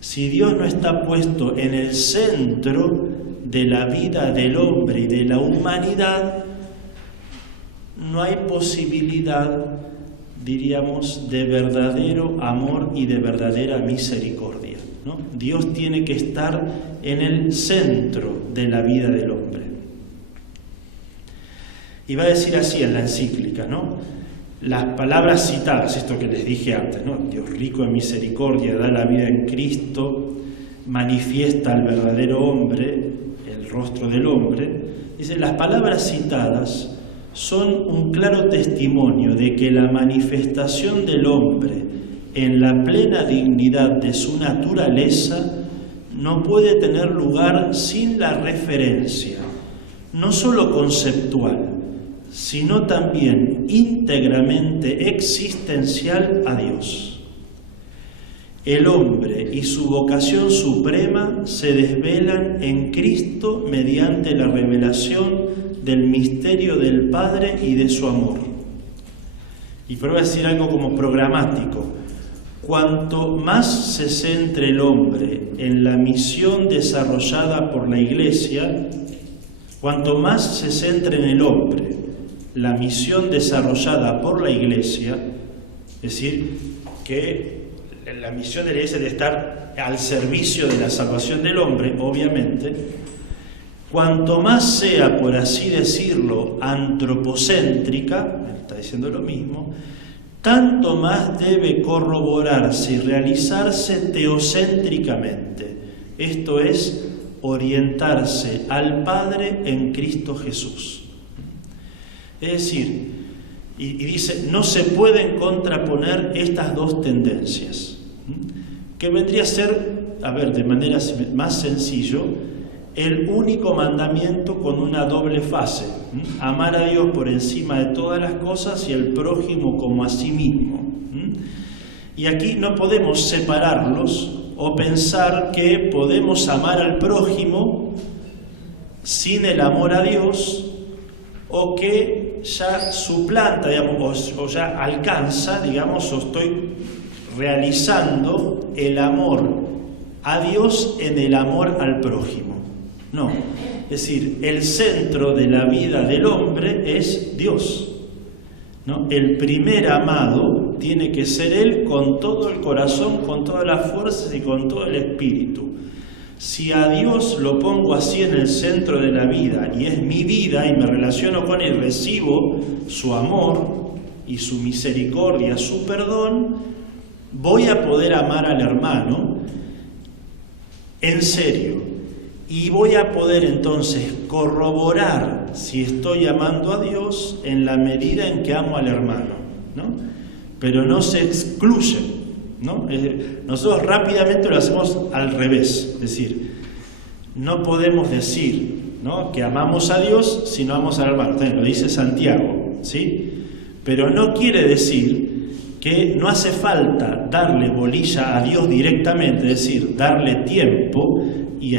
Si Dios no está puesto en el centro de la vida del hombre y de la humanidad, no hay posibilidad, diríamos, de verdadero amor y de verdadera misericordia, ¿no? Dios tiene que estar en el centro de la vida del hombre. Y va a decir así en la encíclica, ¿no? Las palabras citadas, esto que les dije antes, ¿no? Dios rico en misericordia, da la vida en Cristo, manifiesta al verdadero hombre, el rostro del hombre. Dice, las palabras citadas son un claro testimonio de que la manifestación del hombre en la plena dignidad de su naturaleza no puede tener lugar sin la referencia, no solo conceptual, sino también íntegramente existencial a Dios. El hombre y su vocación suprema se desvelan en Cristo mediante la revelación del misterio del Padre y de su amor. Y pero voy a decir algo como programático. Cuanto más se centre el hombre en la misión desarrollada por la Iglesia, cuanto más se centre en el hombre la misión desarrollada por la Iglesia, es decir, que la misión de la Iglesia es de estar al servicio de la salvación del hombre, obviamente, cuanto más sea, por así decirlo, antropocéntrica, está diciendo lo mismo, tanto más debe corroborarse y realizarse teocéntricamente, esto es, orientarse al Padre en Cristo Jesús. Es decir, y dice, no se pueden contraponer estas dos tendencias, que vendría a ser, a ver, de manera más sencillo, el único mandamiento con una doble fase: amar a Dios por encima de todas las cosas y el prójimo como a sí mismo. Y aquí no podemos separarlos o pensar que podemos amar al prójimo sin el amor a Dios, o que ya suplanta, digamos, o ya alcanza, digamos, o estoy realizando el amor a Dios en el amor al prójimo. No, es decir, el centro de la vida del hombre es Dios, ¿no? El primer amado tiene que ser Él con todo el corazón, con todas las fuerzas y con todo el espíritu. Si a Dios lo pongo así en el centro de la vida y es mi vida y me relaciono con Él, recibo su amor y su misericordia, su perdón, voy a poder amar al hermano en serio y voy a poder entonces corroborar si estoy amando a Dios en la medida en que amo al hermano, ¿no? Pero no se excluye, ¿no? Nosotros rápidamente lo hacemos al revés, es decir, no podemos decir, ¿no?, que amamos a Dios si no amamos al hermano. Lo dice Santiago, ¿sí? Pero no quiere decir que no hace falta darle bolilla a Dios directamente, es decir, darle tiempo y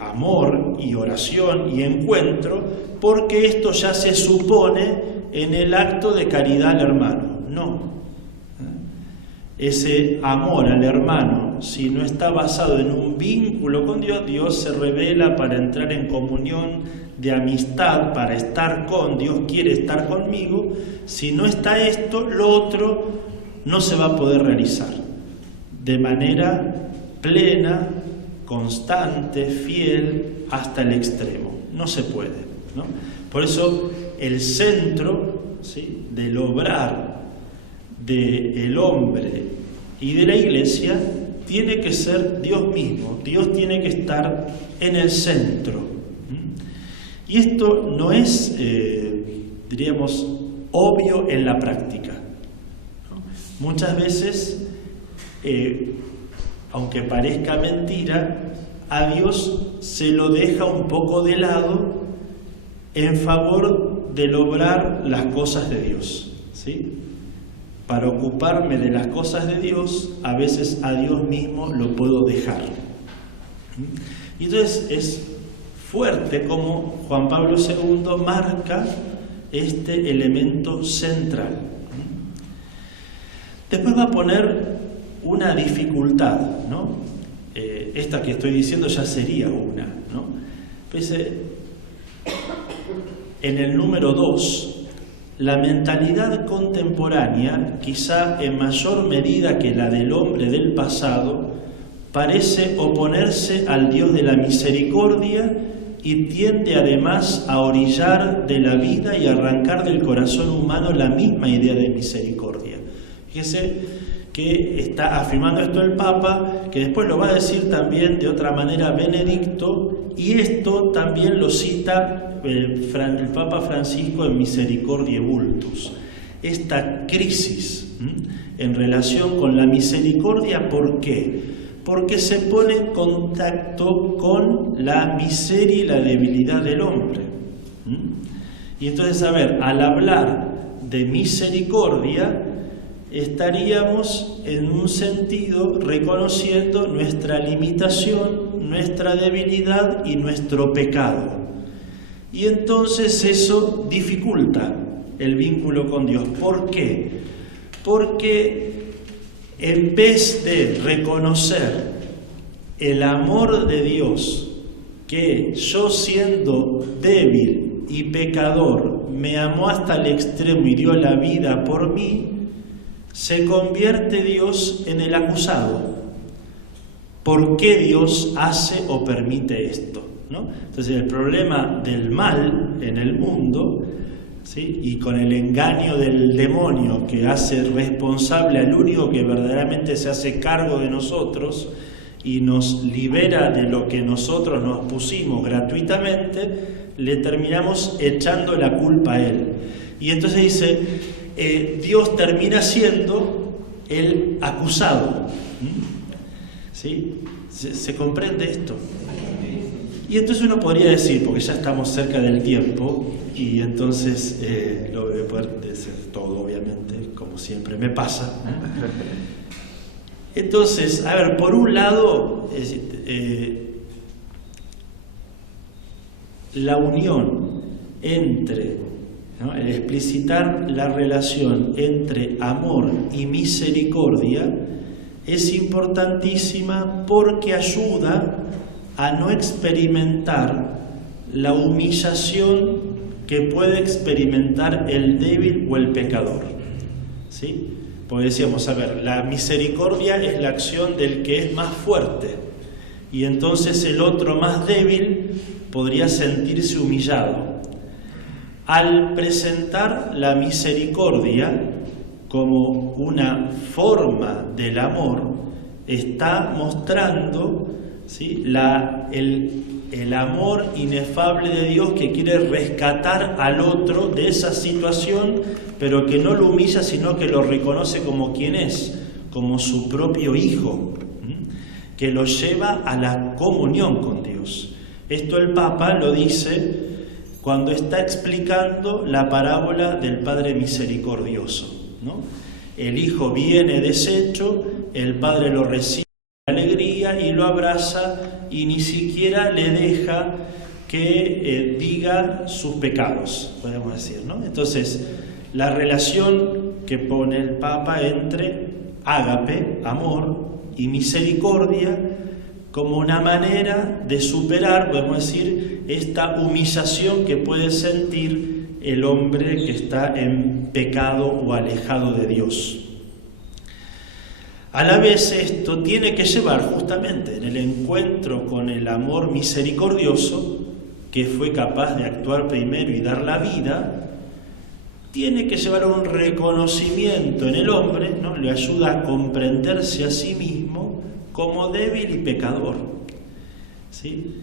amor y oración y encuentro, porque esto ya se supone en el acto de caridad al hermano. No. Ese amor al hermano, si no está basado en un vínculo con Dios, Dios se revela para entrar en comunión de amistad, para estar con Dios, quiere estar conmigo. Si no está esto, lo otro no se va a poder realizar de manera plena, constante, fiel, hasta el extremo. No se puede, ¿no? Por eso el centro, ¿sí?, del obrar del hombre y de la Iglesia tiene que ser Dios mismo. Dios tiene que estar en el centro. Y esto no es, diríamos, obvio en la práctica, ¿no? Muchas veces, aunque parezca mentira, a Dios se lo deja un poco de lado en favor de lograr las cosas de Dios, ¿sí? Para ocuparme de las cosas de Dios, a veces a Dios mismo lo puedo dejar. Y entonces es fuerte como Juan Pablo II marca este elemento central. Después va a poner una dificultad, ¿no? Esta que estoy diciendo ya sería una, ¿no? Dice, en el número 2, la mentalidad contemporánea, quizá en mayor medida que la del hombre del pasado, parece oponerse al Dios de la misericordia y tiende además a orillar de la vida y arrancar del corazón humano la misma idea de misericordia. Fíjese que está afirmando esto el Papa, que después lo va a decir también de otra manera Benedicto, y esto también lo cita el Papa Francisco en Misericordiae Vultus. Esta crisis en relación con la misericordia, ¿por qué? Porque se pone en contacto con la miseria y la debilidad del hombre. Y entonces, a ver, al hablar de misericordia, estaríamos en un sentido reconociendo nuestra limitación, nuestra debilidad y nuestro pecado. Y entonces eso dificulta el vínculo con Dios. ¿Por qué? Porque en vez de reconocer el amor de Dios, que yo siendo débil y pecador me amó hasta el extremo y dio la vida por mí, se convierte Dios en el acusado. ¿Por qué Dios hace o permite esto? ¿No? Entonces el problema del mal en el mundo, ¿sí? Y con el engaño del demonio que hace responsable al único que verdaderamente se hace cargo de nosotros y nos libera de lo que nosotros nos pusimos gratuitamente, le terminamos echando la culpa a él. Y entonces dice, Dios termina siendo el acusado. ¿Sí? ¿Se comprende esto? Y entonces uno podría decir, porque ya estamos cerca del tiempo, y entonces lo voy a poder decir todo, obviamente, como siempre me pasa. Entonces, a ver, por un lado, la unión entre, ¿no?, el explicitar la relación entre amor y misericordia es importantísima porque ayuda a no experimentar la humillación que puede experimentar el débil o el pecador. ¿Sí? Porque decíamos, a ver, la misericordia es la acción del que es más fuerte, y entonces el otro más débil podría sentirse humillado. Al presentar la misericordia como una forma del amor, está mostrando, ¿sí?, el amor inefable de Dios, que quiere rescatar al otro de esa situación, pero que no lo humilla, sino que lo reconoce como quien es, como su propio hijo, que lo lleva a la comunión con Dios. Esto el Papa lo dice cuando está explicando la parábola del Padre Misericordioso, ¿no? El hijo viene deshecho, el padre lo recibe con alegría y lo abraza, y ni siquiera le deja que diga sus pecados, podemos decir, ¿no? Entonces, la relación que pone el Papa entre ágape, amor, y misericordia, como una manera de superar, podemos decir, esta humillación que puede sentir el hombre que está en pecado o alejado de Dios. A la vez esto tiene que llevar justamente en el encuentro con el amor misericordioso, que fue capaz de actuar primero y dar la vida, tiene que llevar a un reconocimiento en el hombre, ¿no? Le ayuda a comprenderse a sí mismo como débil y pecador, ¿sí?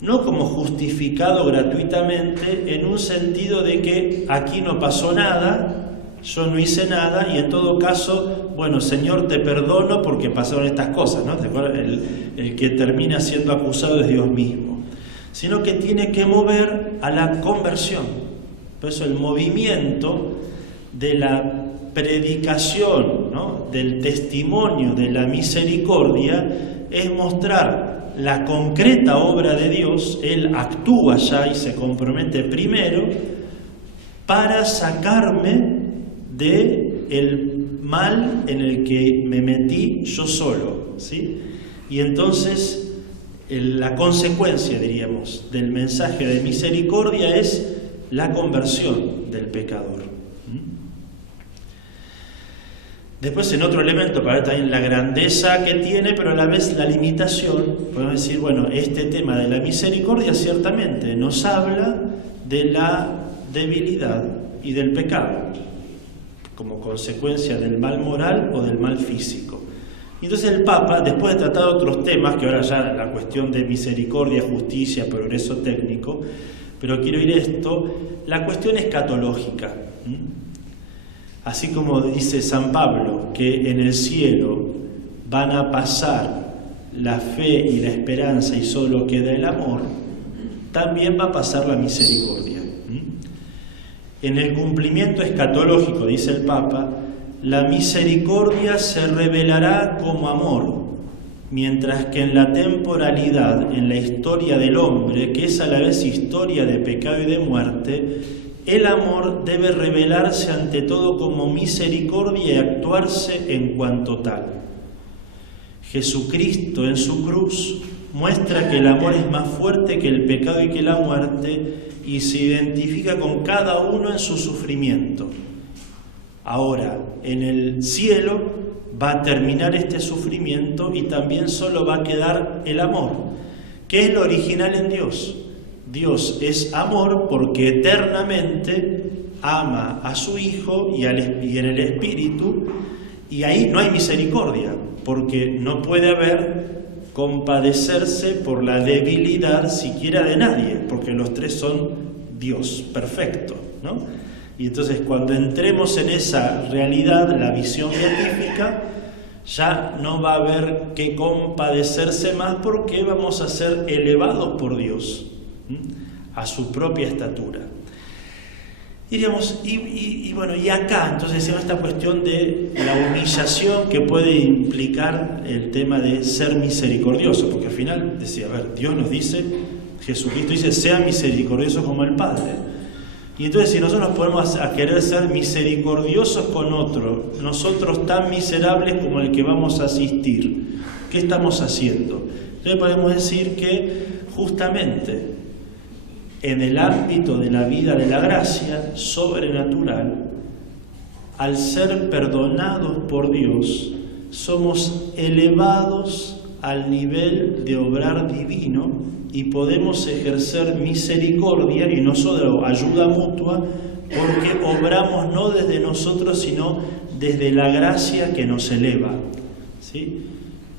No como justificado gratuitamente, en un sentido de que aquí no pasó nada, yo no hice nada, y en todo caso, bueno, Señor, te perdono porque pasaron estas cosas, ¿no? ¿Te acuerdas? El que termina siendo acusado es Dios mismo. Sino que tiene que mover a la conversión. Por eso el movimiento de la predicación, ¿no?, del testimonio de la misericordia, es mostrar la concreta obra de Dios, Él actúa ya y se compromete primero para sacarme del mal en el que me metí yo solo, ¿sí? Y entonces la consecuencia, diríamos, del mensaje de misericordia es la conversión del pecador. Después, en otro elemento, para ver también la grandeza que tiene, pero a la vez la limitación, podemos decir, bueno, este tema de la misericordia ciertamente nos habla de la debilidad y del pecado, como consecuencia del mal moral o del mal físico. Y entonces el Papa, después de tratar otros temas, que ahora ya la cuestión de misericordia, justicia, progreso técnico, pero quiero ir a esto, la cuestión escatológica. Así como dice San Pablo, que en el cielo van a pasar la fe y la esperanza y solo queda el amor, también va a pasar la misericordia. En el cumplimiento escatológico, dice el Papa, la misericordia se revelará como amor, mientras que en la temporalidad, en la historia del hombre, que es a la vez historia de pecado y de muerte, el amor debe revelarse ante todo como misericordia y actuarse en cuanto tal. Jesucristo en su cruz muestra que el amor es más fuerte que el pecado y que la muerte y se identifica con cada uno en su sufrimiento. Ahora, en el cielo va a terminar este sufrimiento y también solo va a quedar el amor, que es lo original en Dios. Dios es amor porque eternamente ama a su Hijo y en el Espíritu, y ahí no hay misericordia, porque no puede haber compadecerse por la debilidad siquiera de nadie, porque los tres son Dios perfecto, ¿no? Y entonces cuando entremos en esa realidad, la visión beatífica, ya no va a haber que compadecerse más porque vamos a ser elevados por Dios a su propia estatura. Diríamos, y acá entonces en esta cuestión de la humillación que puede implicar el tema de ser misericordioso, porque al final decía, a ver, Dios nos dice, Jesucristo dice, sean misericordiosos como el Padre. Y entonces si nosotros nos ponemos a querer ser misericordiosos con otro, nosotros tan miserables como el que vamos a asistir, ¿qué estamos haciendo? Entonces podemos decir que justamente en el ámbito de la vida de la gracia sobrenatural, al ser perdonados por Dios, somos elevados al nivel de obrar divino y podemos ejercer misericordia y no solo ayuda mutua, porque obramos no desde nosotros, sino desde la gracia que nos eleva. ¿Sí?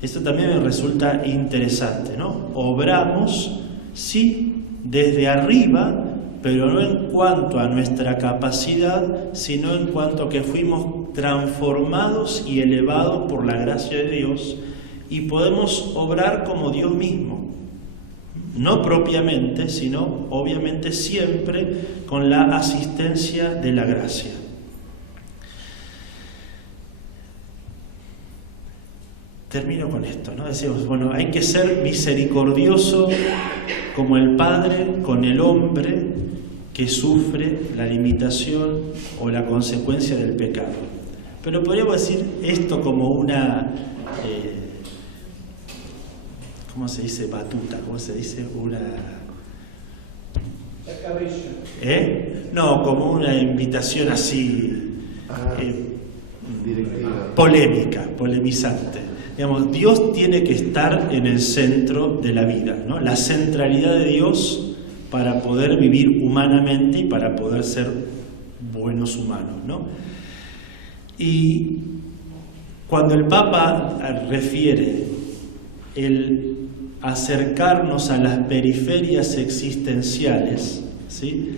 Esto también me resulta interesante, ¿no? Obramos, sí, desde arriba, pero no en cuanto a nuestra capacidad, sino en cuanto a que fuimos transformados y elevados por la gracia de Dios y podemos obrar como Dios mismo. No propiamente, sino obviamente siempre con la asistencia de la gracia. Termino con esto, ¿no? Decimos, bueno, hay que ser misericordioso como el Padre con el hombre que sufre la limitación o la consecuencia del pecado. Pero podríamos decir esto como una, ¿cómo se dice? Batuta, ¿cómo se dice? Una... No, como una invitación así, polémica, polemizante. Digamos, Dios tiene que estar en el centro de la vida, ¿no? La centralidad de Dios para poder vivir humanamente y para poder ser buenos humanos, ¿no? Y cuando el Papa refiere el acercarnos a las periferias existenciales, ¿sí?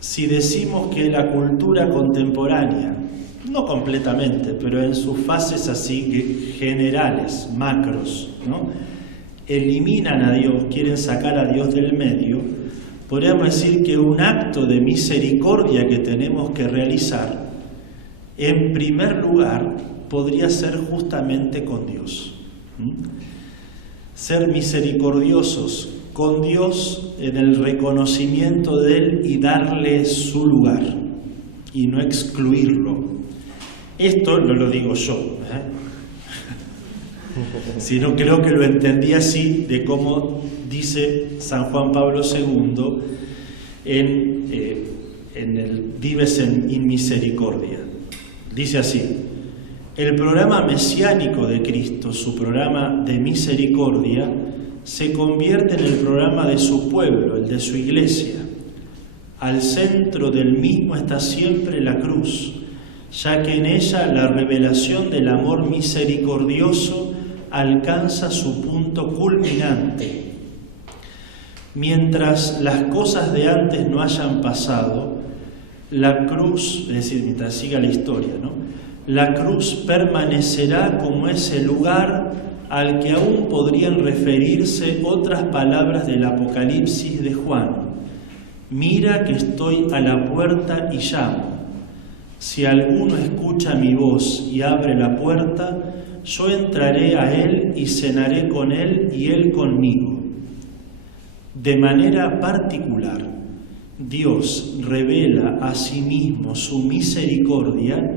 Si decimos que la cultura contemporánea, no completamente, pero en sus fases así generales, macros, ¿no?, eliminan a Dios, quieren sacar a Dios del medio, podríamos decir que un acto de misericordia que tenemos que realizar, en primer lugar, podría ser justamente con Dios. ser misericordiosos con Dios en el reconocimiento de Él y darle su lugar y no excluirlo. Esto no lo digo yo, sino creo que lo entendí así de cómo dice San Juan Pablo II en el Dives in Misericordia. Dice así: el programa mesiánico de Cristo, su programa de misericordia, se convierte en el programa de su pueblo, el de su iglesia. Al centro del mismo está siempre la cruz, ya que en ella la revelación del amor misericordioso alcanza su punto culminante. Mientras las cosas de antes no hayan pasado, la cruz, es decir, mientras siga la historia, ¿no?, la cruz permanecerá como ese lugar al que aún podrían referirse otras palabras del Apocalipsis de Juan. Mira que estoy a la puerta y llamo. Si alguno escucha mi voz y abre la puerta, yo entraré a él y cenaré con él y él conmigo. De manera particular, Dios revela a sí mismo su misericordia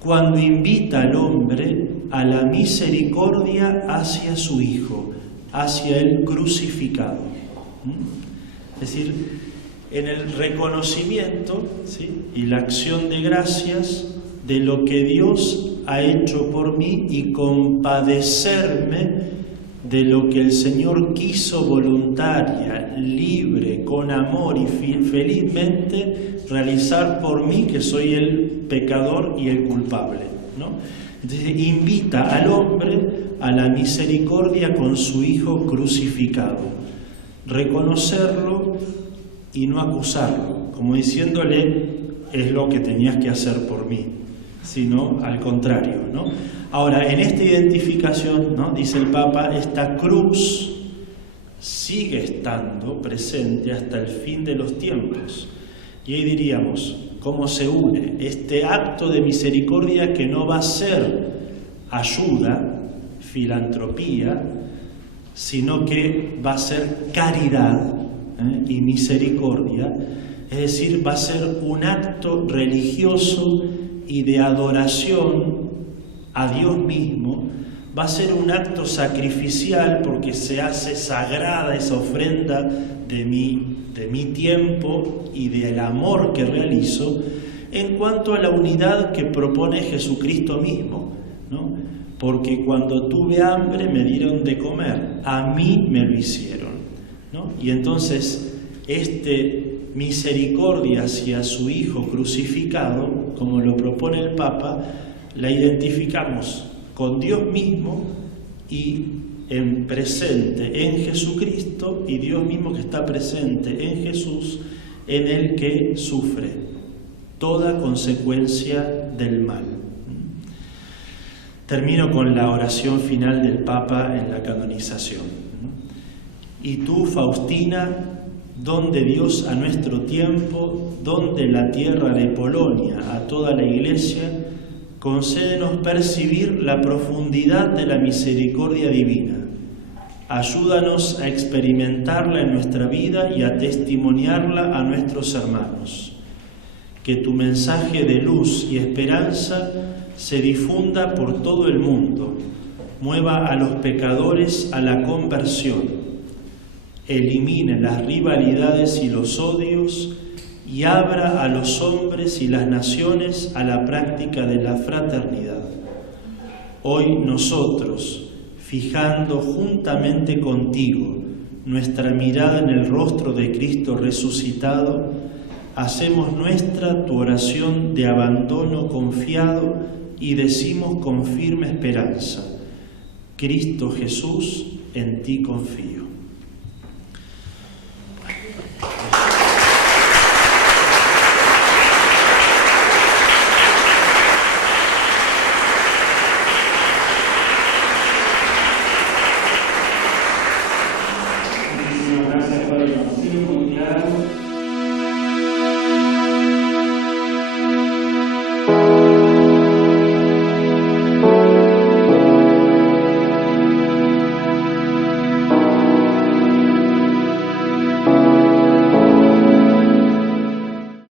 cuando invita al hombre a la misericordia hacia su Hijo, hacia el crucificado. Es decir, en el reconocimiento, ¿sí?, y la acción de gracias de lo que Dios ha hecho por mí y compadecerme de lo que el Señor quiso voluntaria, libre, con amor y felizmente realizar por mí, que soy el pecador y el culpable, ¿no? Entonces invita al hombre a la misericordia con su Hijo crucificado, reconocerlo y no acusarlo, como diciéndole es lo que tenías que hacer por mí, sino al contrario, ¿no? Ahora, en esta identificación, ¿no?, dice el Papa, esta cruz sigue estando presente hasta el fin de los tiempos. Y ahí diríamos, ¿cómo se une este acto de misericordia que no va a ser ayuda, filantropía, sino que va a ser caridad y misericordia? Es decir, va a ser un acto religioso y de adoración a Dios mismo, va a ser un acto sacrificial porque se hace sagrada esa ofrenda de mi tiempo y del amor que realizo en cuanto a la unidad que propone Jesucristo mismo, ¿no? Porque cuando tuve hambre me dieron de comer, a mí me lo hicieron, ¿no? Y entonces misericordia hacia su Hijo crucificado, como lo propone el Papa, la identificamos con Dios mismo y en presente en Jesucristo, y Dios mismo que está presente en Jesús, en el que sufre toda consecuencia del mal. Termino con la oración final del Papa en la canonización. Y tú, Faustina, don de Dios a nuestro tiempo, don de la tierra de Polonia a toda la Iglesia, concédenos percibir la profundidad de la misericordia divina. Ayúdanos a experimentarla en nuestra vida y a testimoniarla a nuestros hermanos. Que tu mensaje de luz y esperanza se difunda por todo el mundo, mueva a los pecadores a la conversión, elimine las rivalidades y los odios y abra a los hombres y las naciones a la práctica de la fraternidad. Hoy nosotros, fijando juntamente contigo nuestra mirada en el rostro de Cristo resucitado, hacemos nuestra tu oración de abandono confiado y decimos con firme esperanza: Cristo Jesús, en ti confío.